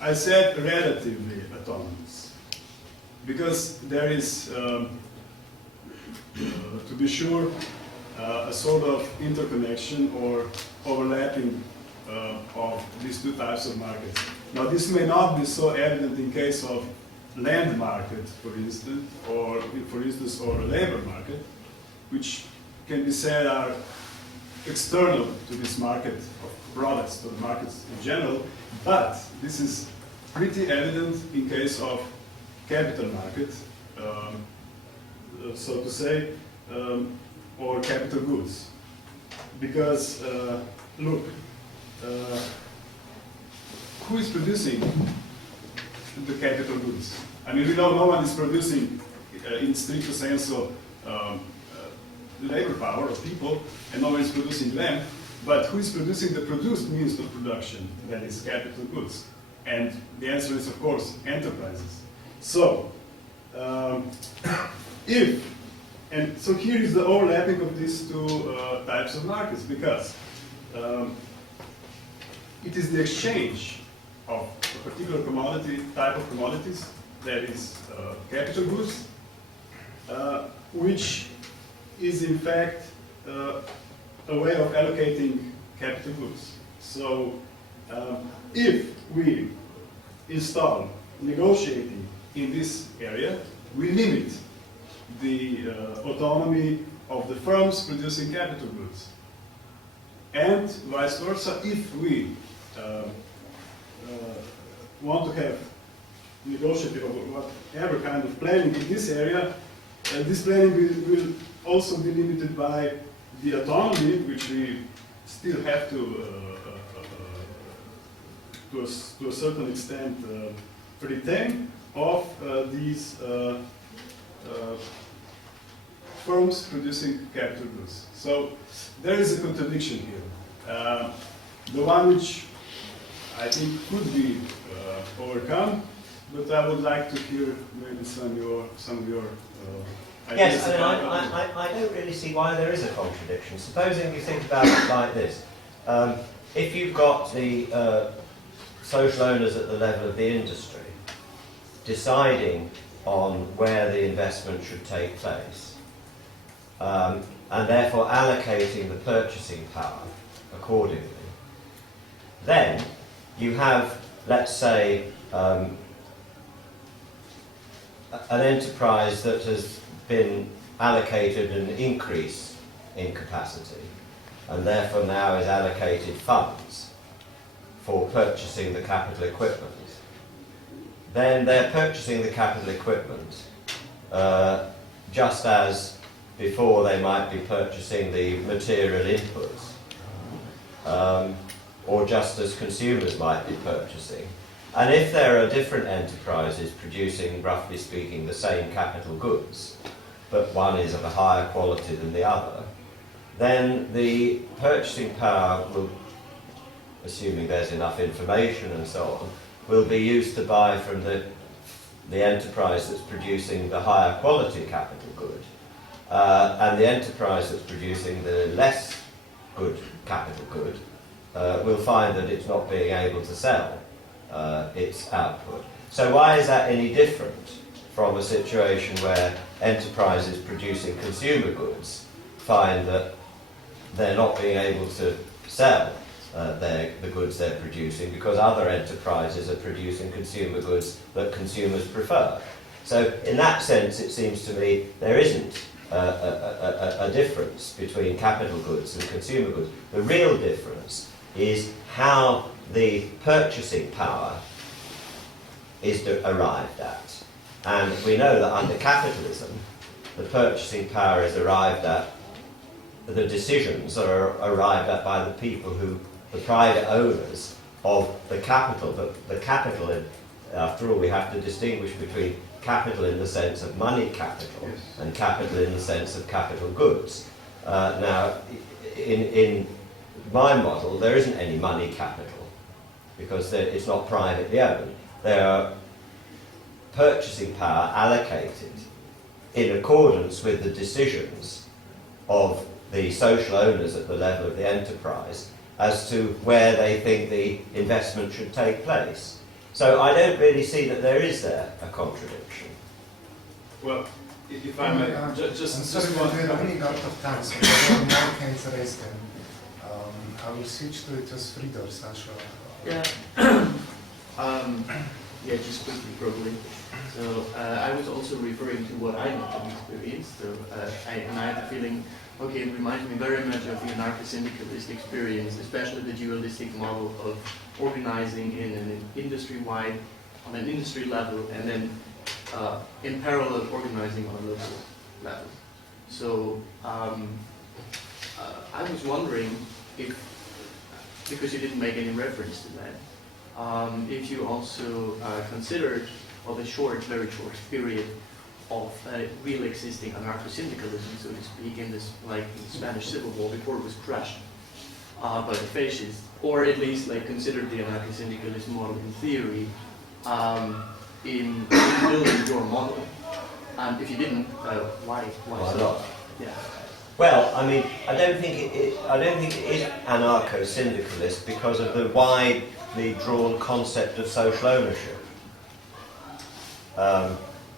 I said relatively autonomous, because there is, to be sure, a sort of interconnection or overlapping of these 2 types of markets. Now, this may not be so evident in case of land market, for instance, or a labor market, which can be said are external to this market of products, to the markets in general, but this is pretty evident in case of capital market, so to say, or capital goods. Because, look, who is producing the capital goods? I mean, we know no one is producing in strict sense of labor power of people, and no one is producing them, but who is producing the produced means of production, that is capital goods? And the answer is, of course, enterprises. So, so here is the overlapping of these two types of markets, because it is the exchange of a particular commodity, type of commodities, that is capital goods, which is in fact a way of allocating capital goods. So if we install negotiating in this area, we limit the autonomy of the firms producing capital goods. And vice versa, if we want to have negotiative or whatever kind of planning in this area, this planning will also be limited by the autonomy, which we still have to a certain extent retain, of these firms producing capital goods. So there is a contradiction here. The one which I think could be overcome, but I would like to hear maybe some of your ideas. Yes, I don't really see why there is a contradiction. Supposing you think about it like this. If you've got the social owners at the level of the industry deciding on where the investment should take place, and therefore allocating the purchasing power accordingly, then you have, let's say, an enterprise that has been allocated an increase in capacity and therefore now is allocated funds for purchasing the capital equipment. Then they're purchasing the capital equipment just as before they might be purchasing the material inputs, or just as consumers might be purchasing. And if there are different enterprises producing, roughly speaking, the same capital goods, but one is of a higher quality than the other, then the purchasing power will, assuming there's enough information and so on, will be used to buy from the enterprise that's producing the higher quality capital good, and the enterprise that's producing the less good capital good will find that it's not being able to sell its output. So why is that any different from a situation where enterprises producing consumer goods find that they're not being able to sell the goods they're producing because other enterprises are producing consumer goods that consumers prefer? So in that sense, it seems to me there isn't a difference between capital goods and consumer goods. The real difference is how the purchasing power is arrived at. And we know that under capitalism, the purchasing power is arrived at, the decisions are arrived at by the people who, the private owners of the capital. The capital, after all, we have to distinguish between capital in the sense of money capital and capital in the sense of capital goods. Now, in my model, there isn't any money capital because it's not privately owned. There are purchasing power allocated in accordance with the decisions of the social owners at the level of the enterprise as to where they think the investment should take place. So I don't really see that there is there a contradiction. Well, if I may, just one. We're running out of time, so there are more hands raised, and I will switch to it as Friedor, Sasha. Yeah. Yeah, just quickly, probably. So I was also referring to what I have experienced. So I had the feeling, okay, it reminds me very much of the anarcho-syndicalist experience, especially the dualistic model of organizing in an industry-wide, on an industry level, and then in parallel organizing on a local level. So I was wondering if, because you didn't make any reference to that, if you also considered, well, the very short period of real existing anarcho-syndicalism, so to speak, in this, like in the Spanish Civil War before it was crushed by the fascists, or at least like considered the anarcho-syndicalist model in theory in building your model. And if you didn't, why so? not? Yeah. Well, I mean, I don't think it is anarcho-syndicalist because of the widely drawn concept of social ownership.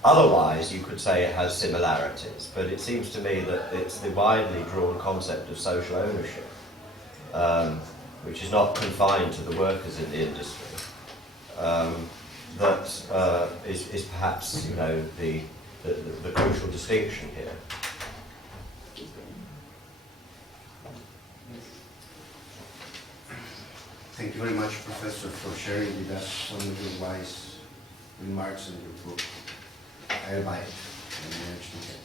Otherwise, you could say it has similarities, but it seems to me that it's the widely drawn concept of social ownership, which is not confined to the workers in the industry, that is perhaps, you know, the crucial distinction here. Thank you very much, Professor, for sharing with us some of your wise remarks in your book. I buy it. I managed to get.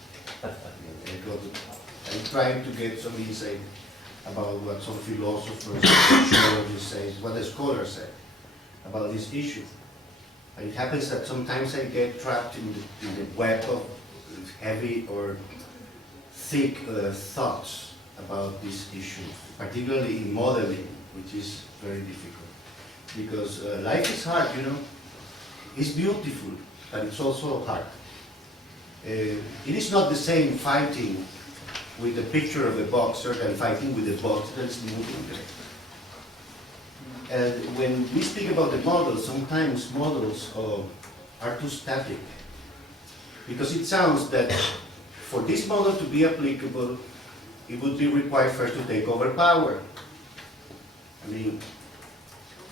I'm trying to get some insight about what some philosophers and sociologists say, what the scholars say about this issue. And it happens that sometimes I get trapped in the web of heavy or thick thoughts about this issue, particularly in modeling, which is very difficult. Because life is hard, you know. It's beautiful, but it's also hard. It is not the same fighting with the picture of a boxer than fighting with a box that is moving there. And when we speak about the models, sometimes models are too static. Because it sounds that for this model to be applicable, it would be required first to take over power. I mean,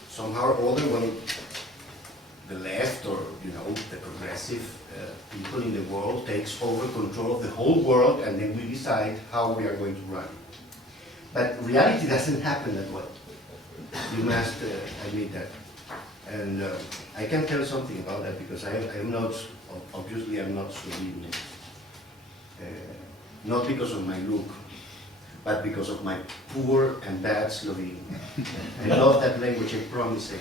somehow or other, when the left or, you know, the progressive people in the world takes over control of the whole world, and then we decide how we are going to run. But reality doesn't happen that way. You must admit that. And I can tell something about that because I'm not, obviously I'm not Slovenian. Not because of my look, but because of my poor and bad Slovenian. I love that language, I promise.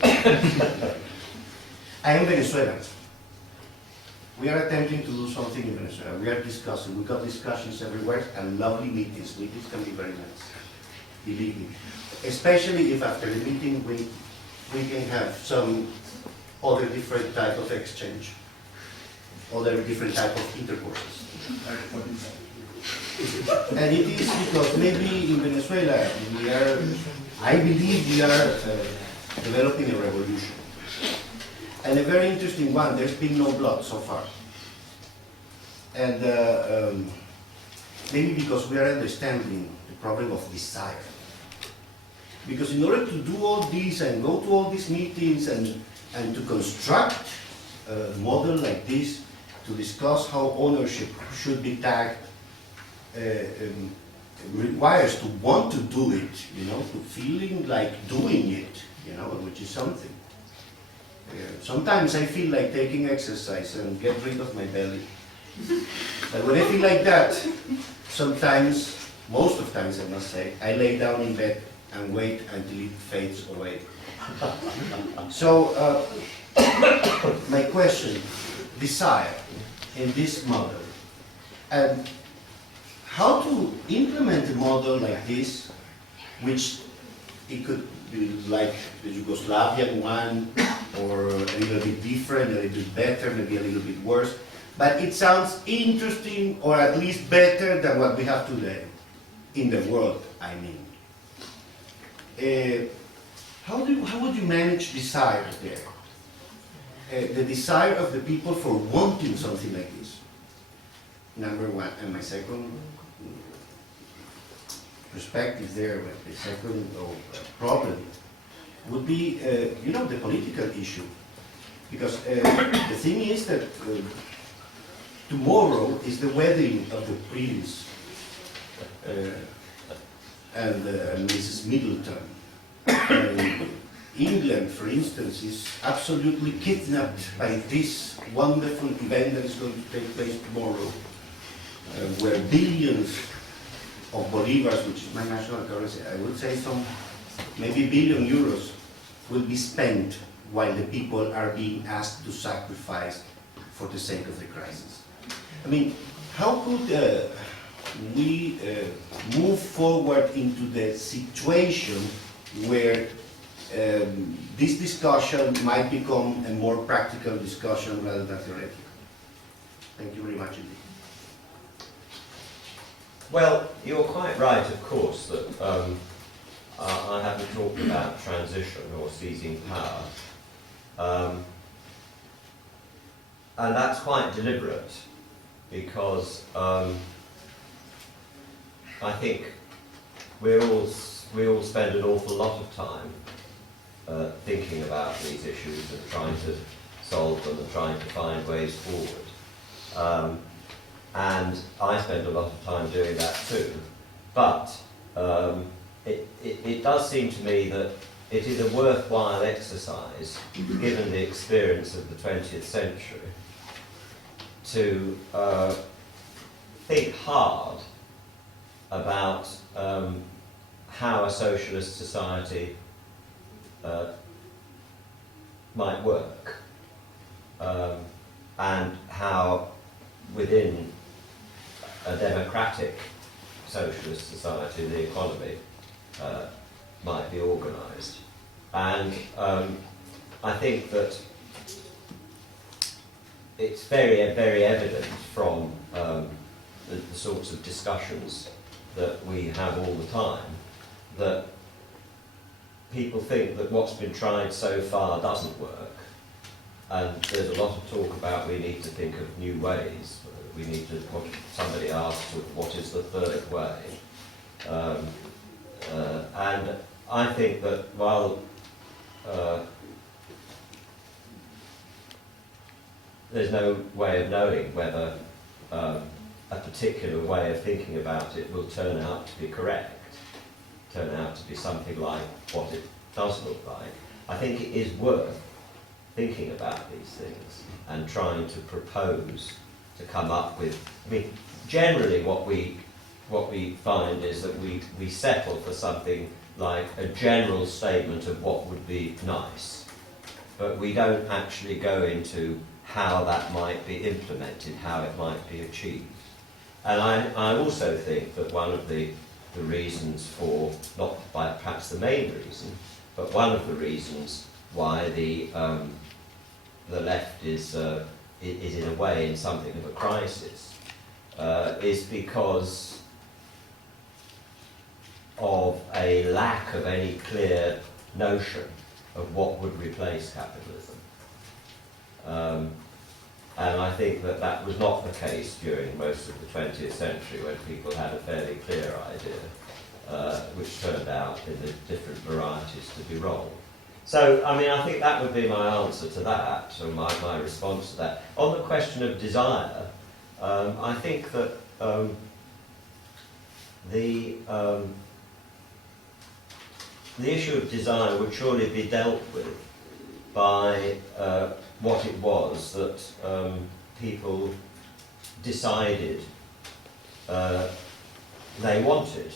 I am Venezuelan. We are attempting to do something in Venezuela. We are discussing. We got discussions everywhere and lovely meetings. Meetings can be very nice, believe me. Especially if after the meeting we can have some other different type of exchange, other different type of intercourses. And it is because maybe in Venezuela we are, I believe we are developing a revolution. And a very interesting one. There's been no blood so far. And maybe because we are understanding the problem of desire. Because in order to do all this and go to all these meetings and to construct a model like this, to discuss how ownership should be tagged, requires to want to do it, you know, to feeling like doing it, you know, which is something. Sometimes I feel like taking exercise and get rid of my belly. But when I feel like that, sometimes, most of times I must say, I lay down in bed and wait until it fades away. So, my question, desire in this model, and how to implement a model like this, which it could be like the Yugoslavian one, or a little bit different, a little bit better, maybe a little bit worse. But it sounds interesting, or at least better than what we have today, in the world, I mean. How would you manage desire there? The desire of the people for wanting something like this, number one. And my second perspective there, the second problem would be, you know, the political issue. Because the thing is that tomorrow is the wedding of the Prince and Mrs. Middleton. And England, for instance, is absolutely kidnapped by this wonderful event that is going to take place tomorrow, where billions of bolivars, which is my national currency, I would say some, maybe billion euros, will be spent while the people are being asked to sacrifice for the sake of the crisis. I mean, how could we move forward into the situation where this discussion might become a more practical discussion rather than theoretical? Thank you very much indeed. Well, you're quite right, of course, that I haven't talked about transition or seizing power. And that's quite deliberate, because I think we all spend an awful lot of time thinking about these issues and trying to solve them and trying to find ways forward. And I spend a lot of time doing that too. But it does seem to me that it is a worthwhile exercise, given the experience of the 20th century, to think hard about how a socialist society might work, and how within a democratic socialist society the economy might be organised. And I think that it's very, very evident from the sorts of discussions that we have all the time that people think that what's been tried so far doesn't work. And there's a lot of talk about we need to think of new ways. We need to, somebody asked, what is the third way? And I think that while there's no way of knowing whether a particular way of thinking about it will turn out to be correct, turn out to be something like what it does look like, I think it is worth thinking about these things and trying to propose, to come up with, I mean, generally what we find is that we settle for something like a general statement of what would be nice, but we don't actually go into how that might be implemented, how it might be achieved. And I also think that one of the reasons for, not by perhaps the main reason, but one of the reasons why the left is in a way in something of a crisis is because of a lack of any clear notion of what would replace capitalism. And I think that that was not the case during most of the 20th century, when people had a fairly clear idea, which turned out in the different varieties to be wrong. So, I mean, I think that would be my answer to that, or my response to that. On the question of desire, I think that the issue of desire would surely be dealt with by what it was that people decided they wanted.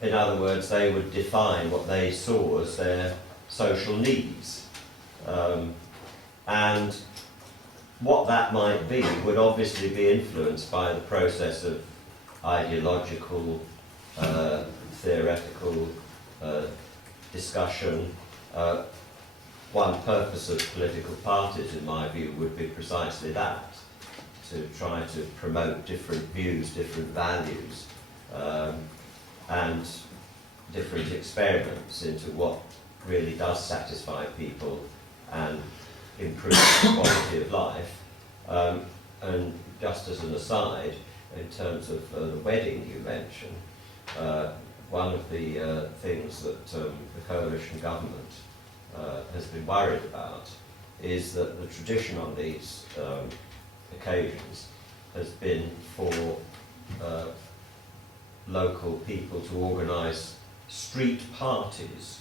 In other words, they would define what they saw as their social needs. And what that might be would obviously be influenced by the process of ideological, theoretical discussion. One purpose of political parties, in my view, would be precisely that, to try to promote different views, different values, and different experiments into what really does satisfy people and improve the quality of life. And just as an aside, in terms of the wedding you mentioned, one of the things that the coalition government has been worried about is that the tradition on these occasions has been for local people to organise street parties